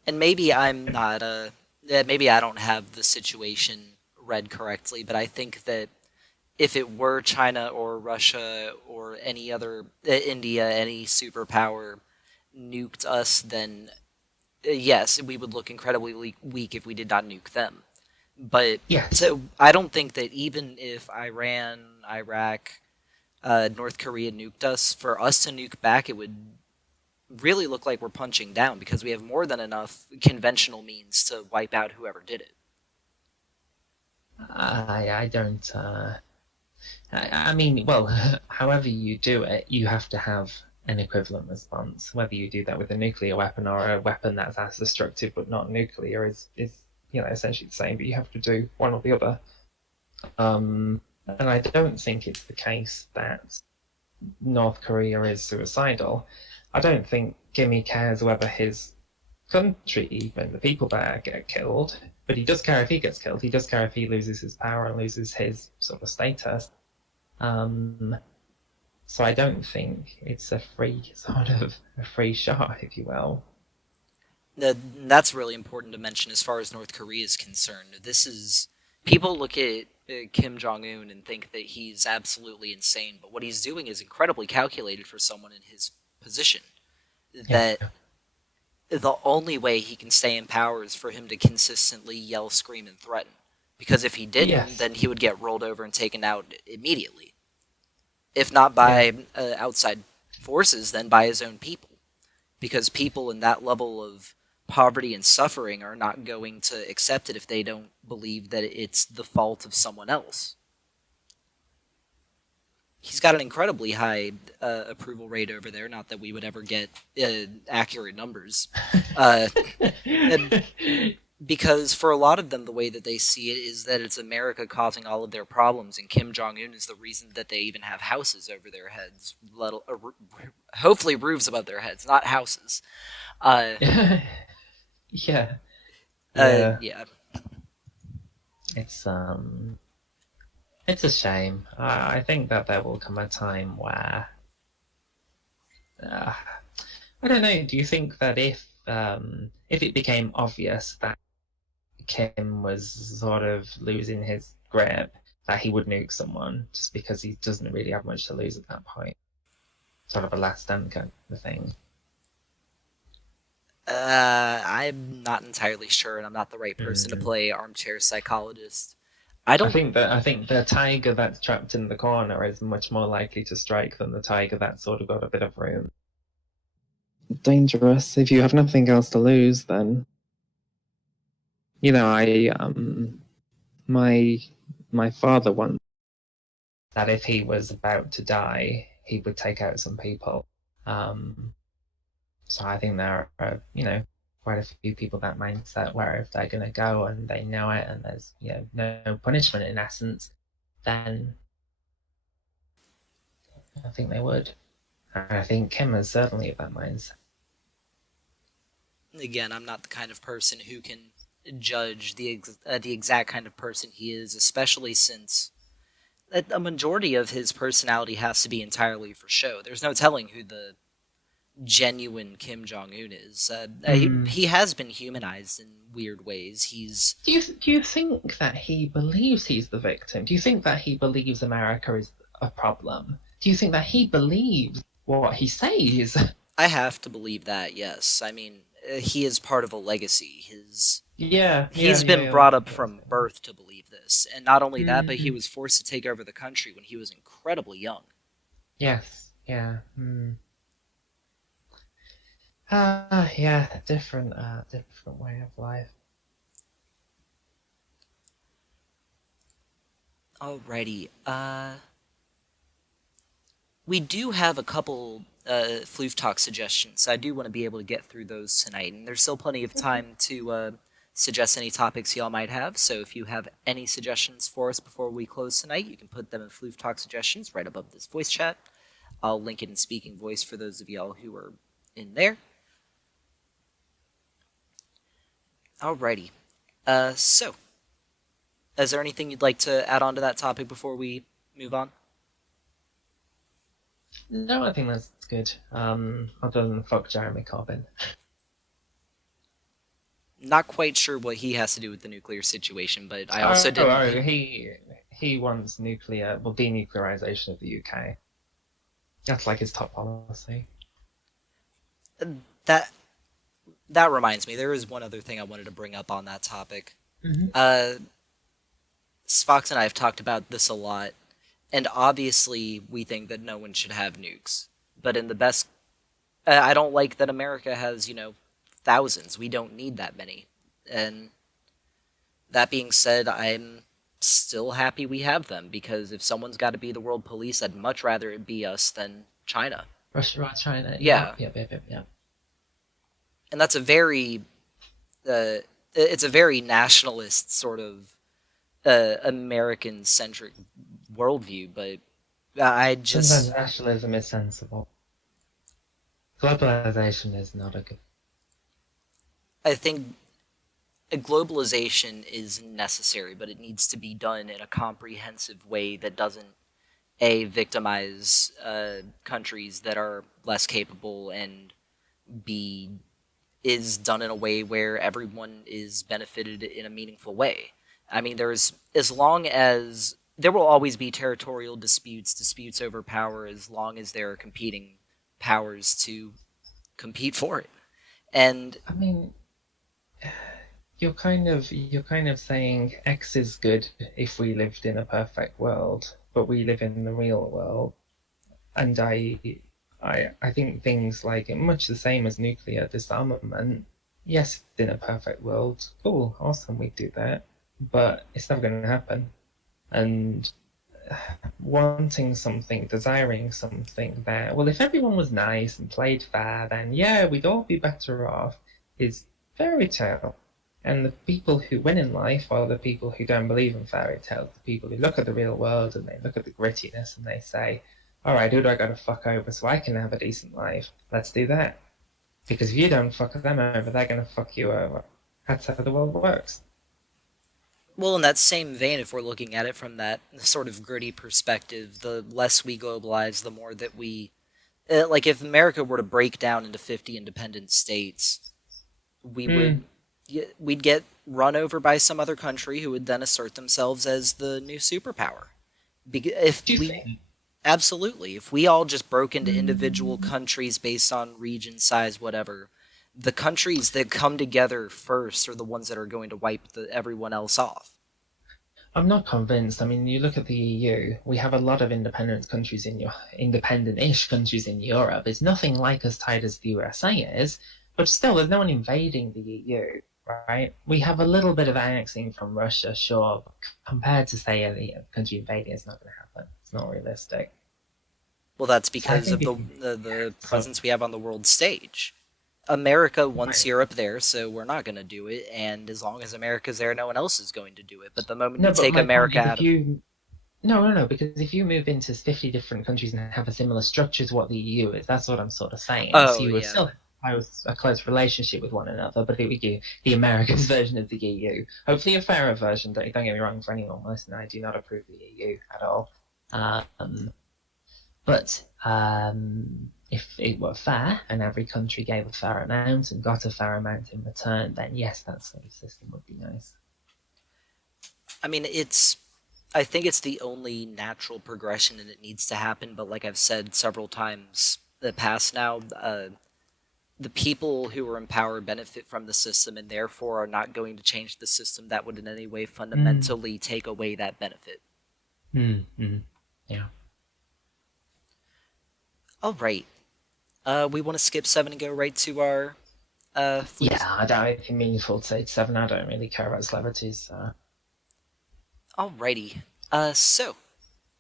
And maybe I'm not maybe I don't have the situation read correctly, but I think that if it were China or Russia or any other India, any superpower nuked us, then yes, we would look incredibly weak if we did not nuke them. But Yes. so I don't think that even if Iran, Iraq, North Korea nuked us, for us to nuke back, it would really look like we're punching down because we have more than enough conventional means to wipe out whoever did it. I don't. I mean, well, however you do it, you have to have an equivalent response. Whether you do that with a nuclear weapon or a weapon that's as destructive but not nuclear is essentially the same. But you have to do one or the other. And I don't think it's the case that North Korea is suicidal. I don't think Gimme cares whether his country, even the people there, get killed. But he does care if he gets killed. He does care if he loses his power and loses his sort of status. So I don't think it's a free shot, if you will. That's really important to mention as far as North Korea is concerned. This is people look at Kim Jong Un and think that he's absolutely insane, but what he's doing is incredibly calculated for someone in his position. That the only way he can stay in power is for him to consistently yell, scream, and threaten. Because if he didn't, then he would get rolled over and taken out immediately. If not by outside forces, then by his own people. Because people in that level of poverty and suffering are not going to accept it if they don't believe that it's the fault of someone else. He's got an incredibly high approval rate over there. Not that we would ever get accurate numbers. Because for a lot of them, the way that they see it is that it's America causing all of their problems, and Kim Jong-un is the reason that they even have houses over their heads. Hopefully roofs above their heads, not houses. Yeah, yeah. Yeah. It's it's a shame. I think that there will come a time where uh, I don't know. Do you think that if it became obvious that Kim was sort of losing his grip, that he would nuke someone just because he doesn't really have much to lose at that point? Sort of a last stand kind of thing. I'm not entirely sure, and I'm not the right person to Mm. play armchair psychologist. I don't. I think the tiger that's trapped in the corner is much more likely to strike than the tiger that's sort of got a bit of room. Dangerous. If you have nothing else to lose, then I my father once that if he was about to die, he would take out some people. Um, so I think there are quite a few people that mindset where if they're going to go and they know it and there's no punishment in essence, then I think they would. And I think Kim is certainly of that mindset. Again, I'm not the kind of person who can judge the exact kind of person he is, especially since a majority of his personality has to be entirely for show. There's no telling who the genuine Kim Jong Un is. He has been humanized in weird ways. He's. Do you think that he believes he's the victim? Do you think that he believes America is a problem? Do you think that he believes what he says? I have to believe that. Yes, I mean he is part of a legacy. He's been brought up from birth to believe this, and not only that, but he was forced to take over the country when he was incredibly young. Yes, yeah. Yeah, different way of life. Alrighty. We do have a couple Floof Talk suggestions. I do want to be able to get through those tonight, and there's still plenty of time to suggest any topics y'all might have. So if you have any suggestions for us before we close tonight, you can put them in Floof Talk suggestions right above this voice chat. I'll link it in speaking voice for those of y'all who are in there. Alrighty. So, is there anything you'd like to add on to that topic before we move on? No, I think that's good. Other than fuck Jeremy Corbyn. Not quite sure what he has to do with the nuclear situation, but I also didn't. Oh, he wants denuclearization of the UK. That's like his top policy. That reminds me, there is one other thing I wanted to bring up on that topic. Fox and I have talked about this a lot, and obviously we think that no one should have nukes. But in the best, I don't like that America has thousands. We don't need that many. And that being said, I'm still happy we have them, because if someone's got to be the world police, I'd much rather it be us than China. Russia, China. Yeah. Yeah. And that's it's a very nationalist sort of American-centric worldview, but I just... Sometimes nationalism is sensible. Globalization is not a good... I think globalization is necessary, but it needs to be done in a comprehensive way that doesn't victimize countries that are less capable, and b is done in a way where everyone is benefited in a meaningful way. I mean, as long as there will always be territorial disputes over power, as long as there are competing powers to compete for it. And I mean, you're kind of saying X is good if we lived in a perfect world, but we live in the real world. And I think things like much the same as nuclear disarmament. Yes, in a perfect world, cool, awesome, we do that, but it's never going to happen. And wanting something, desiring something that, well, if everyone was nice and played fair, then yeah, we'd all be better off, is fairy tale. And the people who win in life are the people who don't believe in fairy tales, the people who look at the real world and they look at the grittiness and they say, all right, who do I got to fuck over so I can have a decent life? Let's do that. Because if you don't fuck them over, they're going to fuck you over. That's how the world works. Well, in that same vein, if we're looking at it from that sort of gritty perspective, the less we globalize, the more that we. Like, if America were to break down into 50 independent states, we Hmm. would. We'd get run over by some other country who would then assert themselves as the new superpower. If Do you we. think? Absolutely. If we all just broke into individual Mm, countries based on region, size, whatever, the countries that come together first are the ones that are going to wipe everyone else off. I'm not convinced. I mean, you look at the EU, we have a lot of independent-ish countries in Europe. It's nothing like as tight as the USA is, but still, there's no one invading the EU, right? We have a little bit of annexing from Russia, sure, but compared to, say, a country invading, it's not going to happen. It's not realistic. Well, that's So I because think of if the so, presence we have on the world stage. America wants right. Europe there, so we're not going to do it. And as long as America's there, no one else is going to do it. But the moment you No, but take my point America is out if of you No, no, no, because if you move into 50 different countries and have a similar structure to what the EU is, that's what I'm sort of saying. So oh you would yeah, still have a close relationship with one another, but it would be the Americans' version of the EU. Hopefully a fairer version. Don't get me wrong, for anyone listening, I do not approve the EU at all. But if it were fair and every country gave a fair amount and got a fair amount in return, then yes, that sort of system would be nice. I mean it's. I think it's the only natural progression, and it needs to happen. But like I've said several times in the past now, the people who are in power benefit from the system, and therefore are not going to change the system that would in any way Mm, fundamentally take away that benefit. yeah. All right. We want to skip seven and go right to our Yeah, flukes. I don't have anything meaningful to say to Seven. I don't really care about celebrities. So. Alrighty. So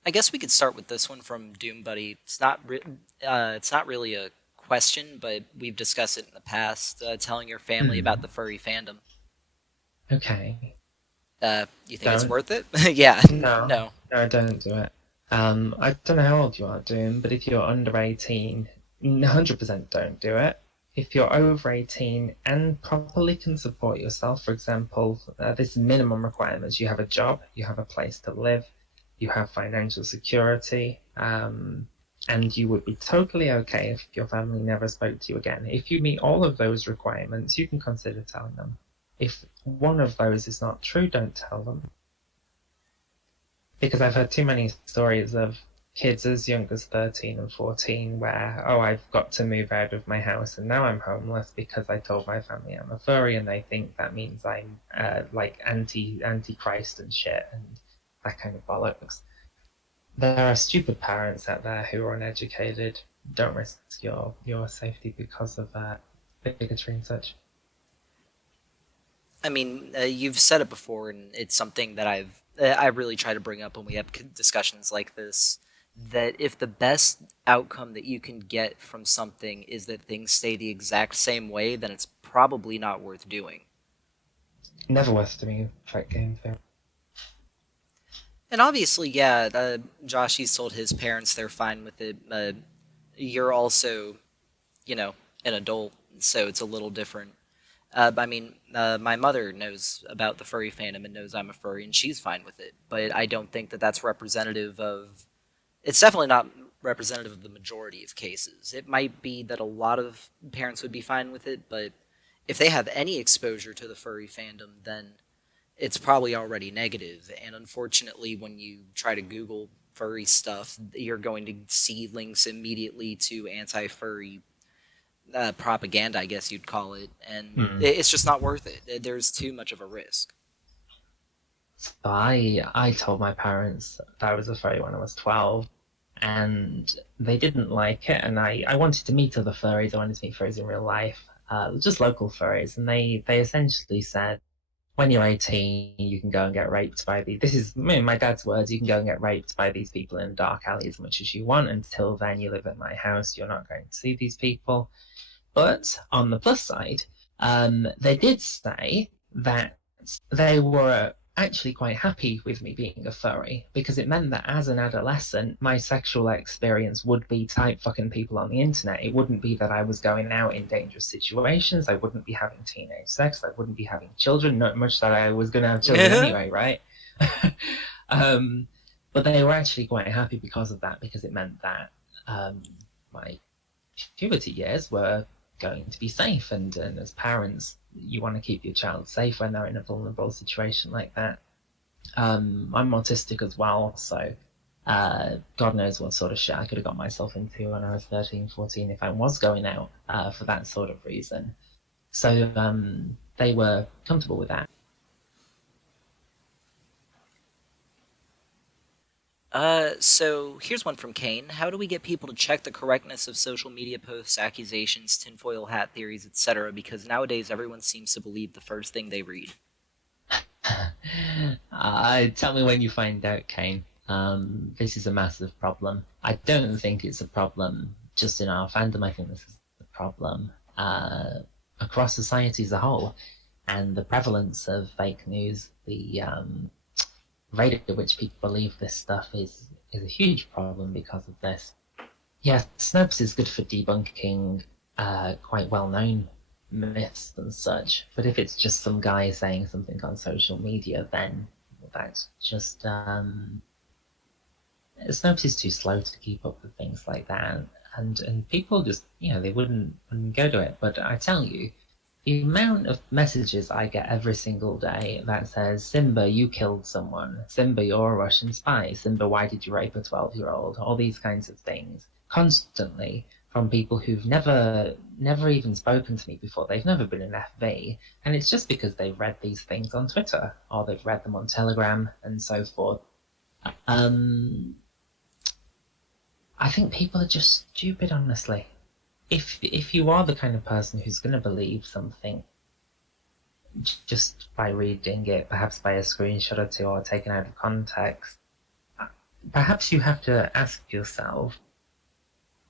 I guess we could start with this one from Doom Buddy. It's not really a question, but we've discussed it in the past. Telling your family about Hmm. the furry fandom. Okay. You think it's Don't. worth it? Yeah. No. No. No, don't do it. I don't know how old you are, Doom, but if you're under 18, 100% don't do it. If you're over 18 and properly can support yourself, for example, this is minimum requirements. You have a job, you have a place to live, you have financial security, and you would be totally okay if your family never spoke to you again. If you meet all of those requirements, you can consider telling them. If one of those is not true, don't tell them. Because I've heard too many stories of kids as young as 13 and 14 where, oh, I've got to move out of my house and now I'm homeless because I told my family I'm a furry and they think that means I'm like anti-Christ and shit and that kind of bollocks. There are stupid parents out there who are uneducated. Don't risk your safety because of bigotry and such. I mean, you've said it before, and it's something that I really try to bring up when we have discussions like this. That if the best outcome that you can get from something is that things stay the exact same way, then it's probably not worth doing. Never worth doing a fight game thing. And obviously, yeah, Josh, he's told his parents they're fine with it. You're also, an adult, so it's a little different. I mean, my mother knows about the furry fandom and knows I'm a furry, and she's fine with it. But I don't think that that's representative of. It's definitely not representative of the majority of cases. It might be that a lot of parents would be fine with it, but if they have any exposure to the furry fandom, then it's probably already negative. And unfortunately, when you try to Google furry stuff, you're going to see links immediately to anti-furry propaganda, I guess you'd call it, and Hmm. it's just not worth it. There's too much of a risk. So I told my parents that I was a furry when I was 12, and they didn't like it. And I wanted to meet other furries. I wanted to meet furries in real life, just local furries. And they essentially said, when you're 18, you can go and get raped by these. This is my dad's words. You can go and get raped by these people in a dark alley as much as you want. Until then, you live at my house. You're not going to see these people. But on the plus side, they did say that they were actually quite happy with me being a furry because it meant that as an adolescent, my sexual experience would be type fucking people on the internet. It wouldn't be that I was going out in dangerous situations. I wouldn't be having teenage sex. I wouldn't be having children. Not much that I was going to have children anyway, right? um, but they were actually quite happy because of that, because it meant that my puberty years were going to be safe, and as parents you want to keep your child safe when they're in a vulnerable situation like that. I'm autistic as well, so God knows what sort of shit I could have got myself into when I was 13, 14 if I was going out for that sort of reason. So they were comfortable with that. So here's one from Kane. How do we get people to check the correctness of social media posts, accusations, tinfoil hat theories, etc.? Because nowadays everyone seems to believe the first thing they read. Tell me when you find out, Kane. This is a massive problem. I don't think it's a problem just in our fandom. I think this is a problem across society as a whole. And the prevalence of fake news, the rate at which people believe this stuff is a huge problem because of this. Yeah, Snopes is good for debunking quite well-known myths and such, but if it's just some guy saying something on social media, then that's just Snopes is too slow to keep up with things like that, and people just they wouldn't go to it. But I tell you, the amount of messages I get every single day that says, Simba, you killed someone. Simba, you're a Russian spy. Simba, why did you rape a 12-year-old? All these kinds of things constantly from people who've never even spoken to me before. They've never been in FV. And it's just because they've read these things on Twitter or they've read them on Telegram and so forth. I think people are just stupid, honestly. If you are the kind of person who's going to believe something just by reading it, perhaps by a screenshot or two, or taken out of context, perhaps you have to ask yourself,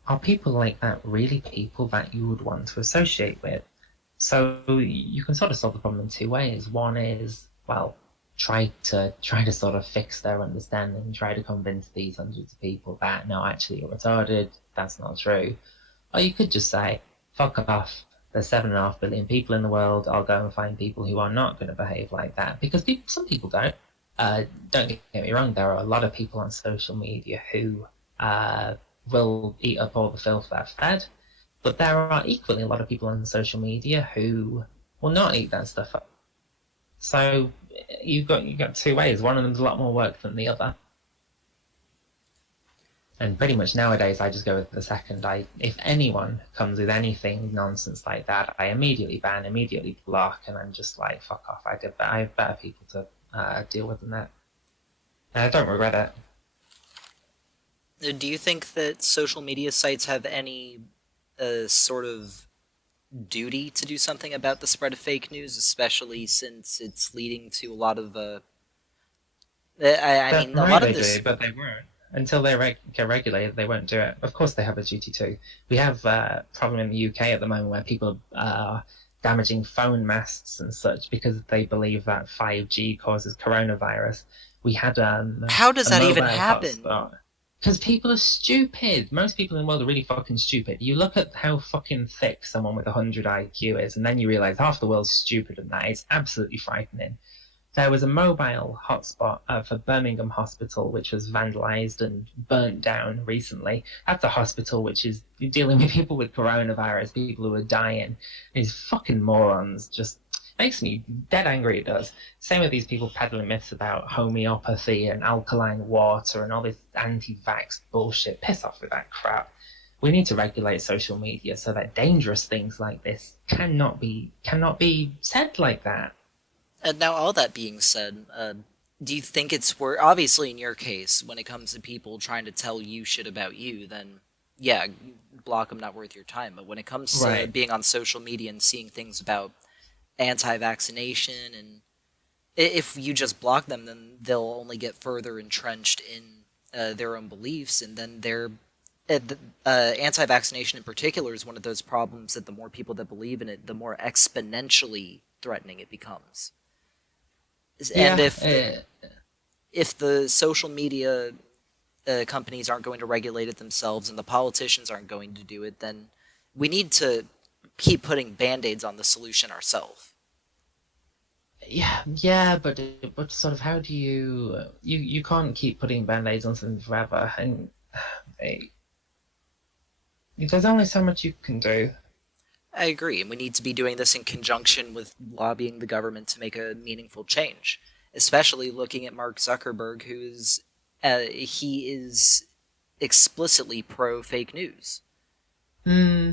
are people like that really people that you would want to associate with? So you can sort of solve the problem in two ways. One is, well, try to sort of fix their understanding, try to convince these hundreds of people that, no, actually you're retarded, that's not true. Or you could just say, fuck off, there's 7.5 billion people in the world, I'll go and find people who are not going to behave like that. Because some people don't. Don't get me wrong, there are a lot of people on social media who will eat up all the filth they're fed. But there are equally a lot of people on social media who will not eat that stuff up. So you've got two ways. One of them's a lot more work than the other. And pretty much nowadays, I just go with the second. If anyone comes with anything nonsense like that, I immediately ban, immediately block, and I'm just like, fuck off. I have better people to deal with than that. And I don't regret it. Do you think that social media sites have any sort of duty to do something about the spread of fake news, especially since it's leading to a lot of I mean, a lot of this. Do, but they won't. Until they get regulated, they won't do it. Of course, they have a duty to. We have a problem in the UK at the moment where people are damaging phone masts and such because they believe that 5G causes coronavirus. We had how does that even happen? Because people are stupid. Most people in the world are really fucking stupid. You look at how fucking thick someone with 100 IQ is, and then you realise half the world's stupider than that. It's absolutely frightening. There was a mobile hotspot for Birmingham Hospital, which was vandalised and burnt down recently. That's a hospital which is dealing with people with coronavirus, people who are dying. These fucking morons just makes me dead angry, it does. Same with these people peddling myths about homeopathy and alkaline water and all this anti-vax bullshit. Piss off with that crap. We need to regulate social media so that dangerous things like this cannot be said like that. And now, all that being said, do you think it's worth? Obviously, in your case, when it comes to people trying to tell you shit about you, then yeah, block them, not worth your time. But when it comes to being on social media and seeing things about anti-vaccination, and if you just block them, then they'll only get further entrenched in their own beliefs, and then their anti-vaccination in particular is one of those problems that the more people that believe in it, the more exponentially threatening it becomes. And Yeah, if the social media companies aren't going to regulate it themselves and the politicians aren't going to do it, then we need to keep putting band-aids on the solution ourselves. yeah, but sort of how do you can't keep putting band-aids on something forever, and eh, there's only so much you can do. I agree, and we need to be doing this in conjunction with lobbying the government to make a meaningful change. Especially looking at Mark Zuckerberg, he is explicitly pro fake news. Hmm.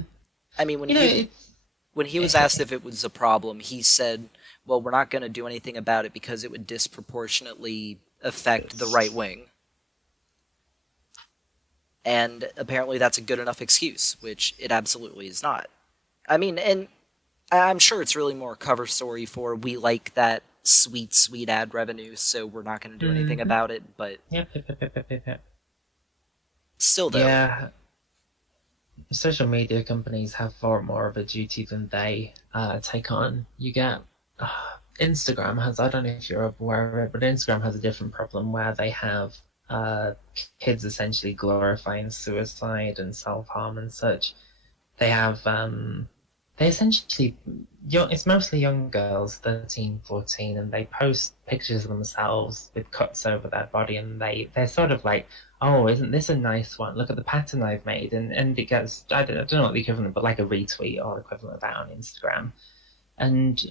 I mean, You know, it's when he was asked if it was a problem, he said, "Well, we're not going to do anything about it because it would disproportionately affect the right wing." And apparently, that's a good enough excuse, which it absolutely is not. I mean, and I'm sure it's really more a cover story for we like that sweet, sweet ad revenue, so we're not going to do anything mhm. about it. But Yeah. still, though, Yeah, social media companies have far more of a duty than they take on. You get Instagram has, I don't know if you're aware of it, but Instagram has a different problem where they have uh, kids essentially glorifying suicide and self harm and such. They have they essentially it's mostly young girls, 13, 14, and they post pictures of themselves with cuts over their body, and they're sort of like, oh, isn't this a nice one? Look at the pattern I've made, and it gets, I don't know what the equivalent, but like a retweet or equivalent of that on Instagram. And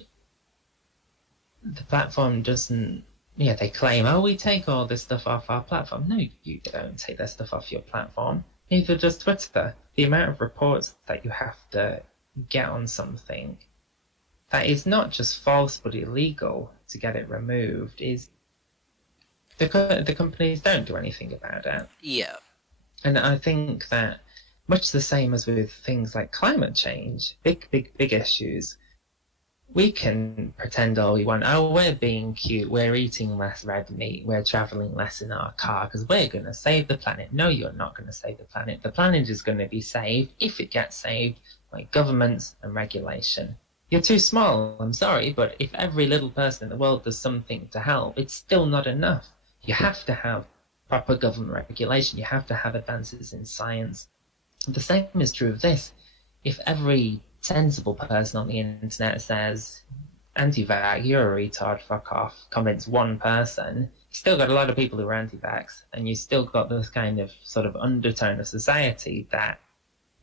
the platform doesn't, yeah, they claim, oh, we take all this stuff off our platform. No, you don't take that stuff off your platform. Neither does Twitter. The amount of reports that you have to get on something that is not just false but illegal to get it removed is the companies don't do anything about it. yeah, And I think that much the same as with things like climate change, big issues, we can pretend all we want. Oh, we're being cute. We're eating less red meat. We're traveling less in our car because we're going to save the planet. No, you're not going to save the planet. The planet is going to be saved, if it gets saved, by governments and regulation. You're too small, I'm sorry, but if every little person in the world does something to help, it's still not enough. You have to have proper government regulation. You have to have advances in science. The same is true of this. If every sensible person on the internet says, anti-vax, you're a retard, fuck off, convince one person, you still got a lot of people who are anti-vax, and you still got this kind of sort of undertone of society that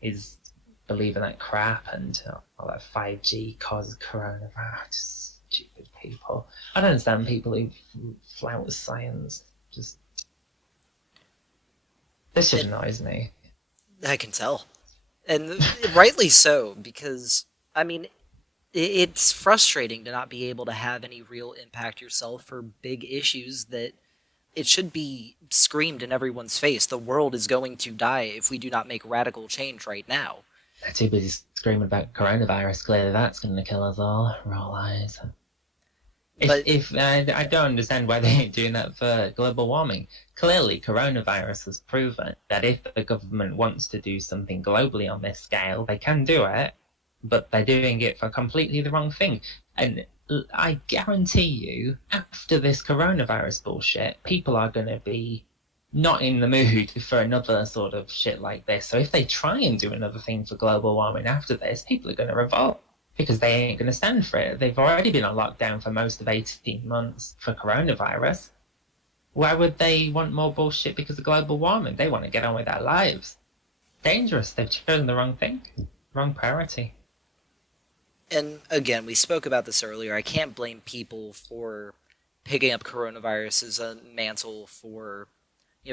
is believing that crap and all that 5G causes coronavirus. Stupid people. I don't understand people who flout science. Just, this shit and annoys me. I can tell, and rightly so, because I mean, it's frustrating to not be able to have any real impact yourself for big issues that it should be screamed in everyone's face. The world is going to die if we do not make radical change right now. They're too busy screaming about coronavirus. Clearly, that's going to kill us all. Roll eyes. But If I don't understand why they ain't doing that for global warming. Clearly, coronavirus has proven that if the government wants to do something globally on this scale, they can do it, but they're doing it for completely the wrong thing. And I guarantee you, after this coronavirus bullshit, people are going to be not in the mood for another sort of shit like this. So if they try and do another thing for global warming after this, people are going to revolt because they ain't going to stand for it. They've already been on lockdown for most of 18 months for coronavirus. Why would they want more bullshit because of global warming? They want to get on with their lives. Dangerous. They've chosen the wrong thing, wrong priority. and again, we spoke about this earlier. I can't blame people for picking up coronavirus as a mantle for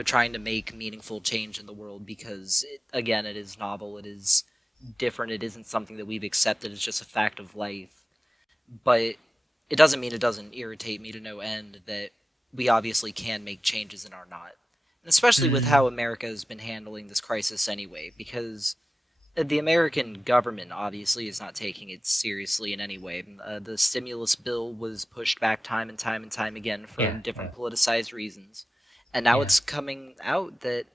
trying to make meaningful change in the world because again, it is novel, it is different, it isn't something that we've accepted, it's just a fact of life. But it doesn't mean it doesn't irritate me to no end that we obviously can make changes and are not. And especially with how Mm. America has been handling this crisis anyway, because the American government obviously is not taking it seriously in any way. The stimulus bill was pushed back time and time and time again for Yeah. different politicized reasons. And now Yeah. it's coming out that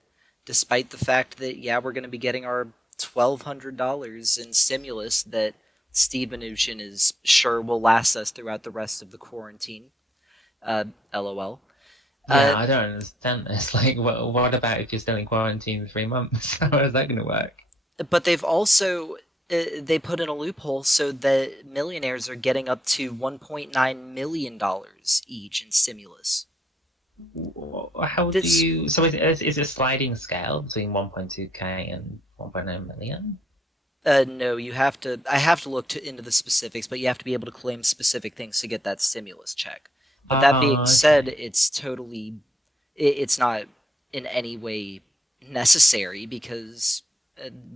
despite the fact that, yeah, we're going to be getting our $1,200 in stimulus that Steve Mnuchin is sure will last us throughout the rest of the quarantine, LOL. Yeah, I don't understand this. Like, what about if you're still in quarantine 3 months? How is that going to work? But they've also they put in a loophole so that millionaires are getting up to $1.9 million each in stimulus. How do This you? So is it a sliding scale between 1.2k and 1.9 million? no, you have to. I have to look into the specifics, but you have to be able to claim specific things to get that stimulus check. But that being Oh, said, okay. it's totally. It's not in any way necessary because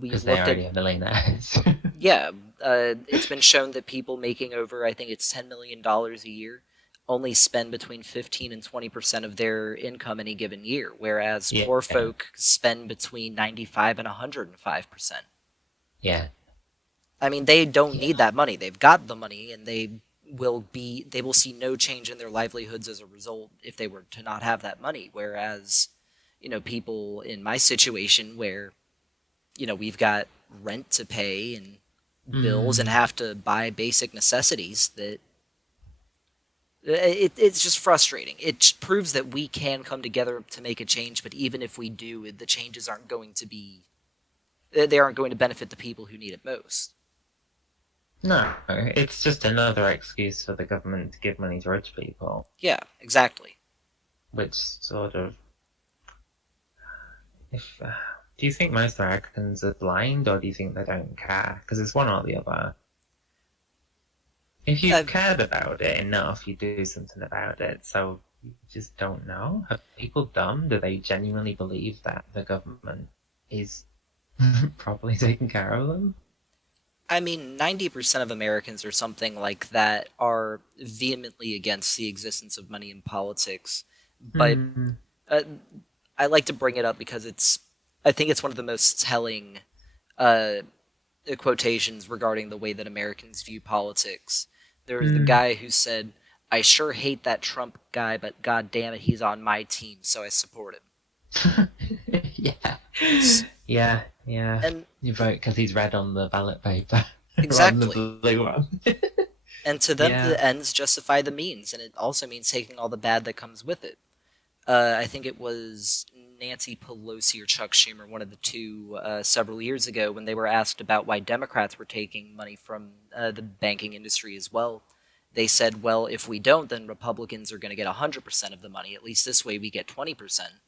we've Because they looked at. already have millionaires. Yeah, it's been shown that people making over, I think it's $10 million a year, only spend between 15 and 20% of their income any given year, whereas Yeah, poor folk spend between 95 and 105%. yeah, I mean, they don't yeah. need that money. They've got the money, and they will see no change in their livelihoods as a result if they were to not have that money. Whereas, people in my situation where we've got rent to pay and bills and Mm. have to buy basic necessities that it's just frustrating. It proves that we can come together to make a change, but even if we do, the changes aren't going to be they aren't going to benefit the people who need it most. No, it's just another excuse for the government to give money to rich people, Yeah, exactly. which sort of, if do you think most Americans are blind, or do you think they don't care? Because it's one or the other. If you uh, cared about it enough, you do something about it. So you just don't know. Are people dumb? Do they genuinely believe that the government is properly taking care of them? I mean, 90% of Americans or something like that are vehemently against the existence of money in politics, but Hmm. uh, I like to bring it up because I think it's one of the most telling uh, quotations regarding the way that Americans view politics. There was the Hmm. guy who said, "I sure hate that Trump guy, but god damn it, he's on my team, so I support him." Yeah. S- Yeah. Yeah. And You vote because he's red on the ballot paper rather than exactly. the blue one. And to them, Yeah. the ends justify the means, and it also means taking all the bad that comes with it. I think it was Nancy Pelosi or Chuck Schumer, one of the two, several years ago, when they were asked about why Democrats were taking money from the banking industry as well. They said, well, if we don't, then Republicans are going to get 100% of the money. At least this way we get 20%.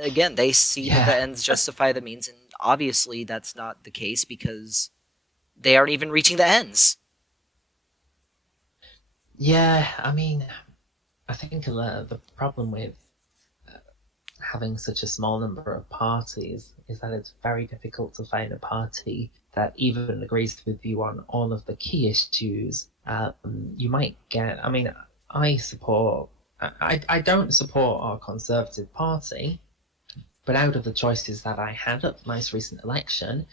Again, they see that the Yeah. ends justify the means, and obviously that's not the case because they aren't even reaching the ends. Yeah. I mean, I think the problem with having such a small number of parties is that it's very difficult to find a party that even agrees with you on all of the key issues. You might get, I mean, I support, I don't support our Conservative Party, but out of the choices that I had at the most recent election,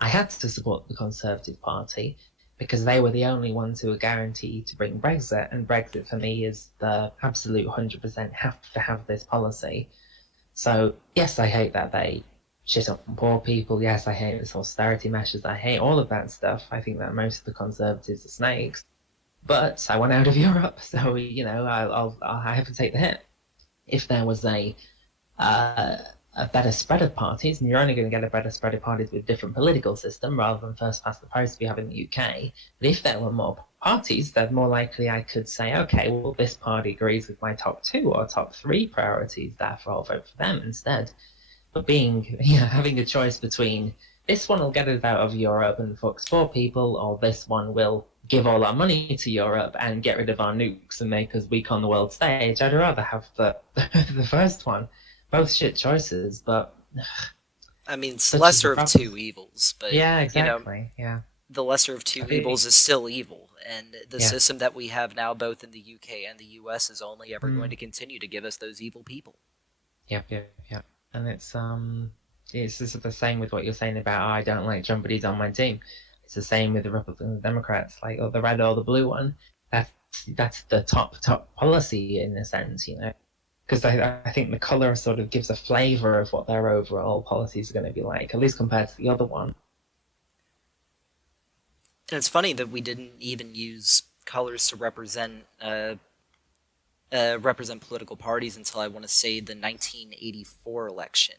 I had to support the Conservative Party because they were the only ones who were guaranteed to bring Brexit, and Brexit for me is the absolute 100% have to have this policy. So, yes, I hate that they shit on poor people. Yes, I hate this austerity measures. I hate all of that stuff. I think that most of the Conservatives are snakes. But I want out of Europe, so, I have to take the hit. If there was uh, a better spread of parties, and you're only going to get a better spread of parties with a different political system rather than first past the post we have in the UK. But if there were more parties, then more likely I could say, okay, well, this party agrees with my top two or top three priorities, therefore I'll vote for them instead. But having a choice between this one will get us out of Europe and fucks poor people, or this one will give all our money to Europe and get rid of our nukes and make us weak on the world stage, I'd rather have the the first one. Both shit choices, but I mean, it's such is the lesser of problem. two evils, but, Yeah, you know, exactly. Yeah. the lesser of I two think, evils is still evil, and the yeah. system that we have now, both in the UK and the US, is only ever going Mm. to continue to give us those evil people. Yep, yep, yep. And it's just the same with what you're saying about, oh, I don't like Trump, but he's on my team. It's the same with the Republicans and Democrats, like, or the red or the blue one. That's that's the top policy in a sense, because I think the color sort of gives a flavor of what their overall policies are going to be like, at least compared to the other one. And it's funny that we didn't even use colors to represent represent political parties until I want to say the 1984 election,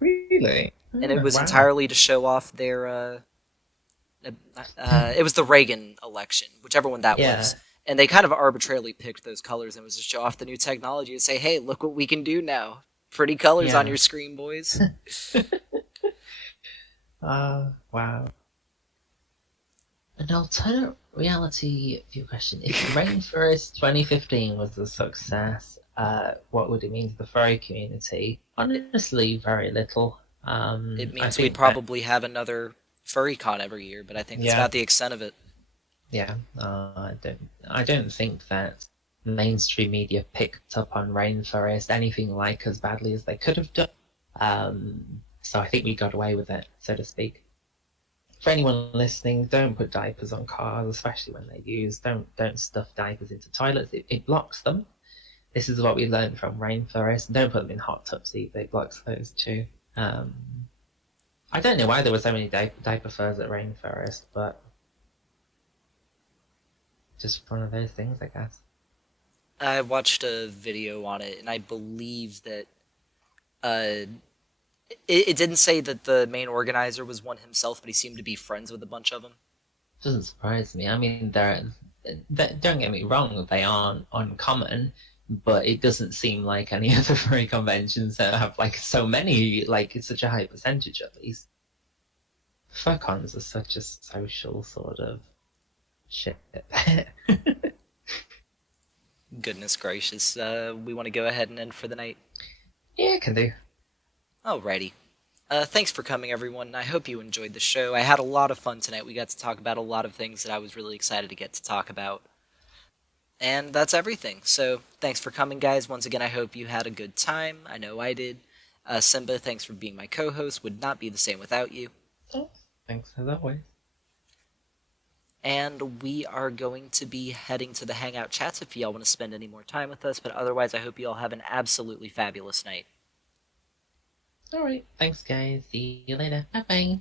Really? and it Oh, was wow. entirely to show off their. It was the Reagan election, whichever one that Yeah, was, and they kind of arbitrarily picked those colors and it was to show off the new technology and say, "Hey, look what we can do now! Pretty colors on yeah. your screen, boys." Wow. An alternate reality view question. If Rainforest 2015 was a success, what would it mean to the furry community? Honestly, very little. It I means we'd think that, probably have another FurryCon every year, but I think that's yeah, about the extent of it. yeah. I don't think that mainstream media picked up on Rainforest anything like as badly as they could have done. So I think we got away with it, so to speak. For anyone listening, don't put diapers on cars, especially when they're used. Don't stuff diapers into toilets. It blocks them. This is what we learned from Rainforest. Don't put them in hot tubs either. It blocks those too. Um, I don't know why there were so many diaper furs at Rainforest, but just one of those things, I guess. I watched a video on it, and I believe that uh, it didn't say that the main organizer was one himself, but he seemed to be friends with a bunch of them. Doesn't surprise me. I mean, don't get me wrong, they aren't uncommon, but it doesn't seem like any other furry conventions that have like so many, like it's such a high percentage at least. Furcons are such a social sort of shit. Goodness gracious. We want to go ahead and end for the night. Yeah, can do. Alrighty. Thanks for coming, everyone. I hope you enjoyed the show. I had a lot of fun tonight. We got to talk about a lot of things that I was really excited to get to talk about. And that's everything. So, thanks for coming, guys. Once again, I hope you had a good time. I know I did. Simba, thanks for being my co host. Would not be the same without you. Oh, thanks as always. And we are going to be heading to the Hangout chats if y'all want to spend any more time with us. But otherwise, I hope you all have an absolutely fabulous night. Alright, thanks guys. See you later. Bye bye.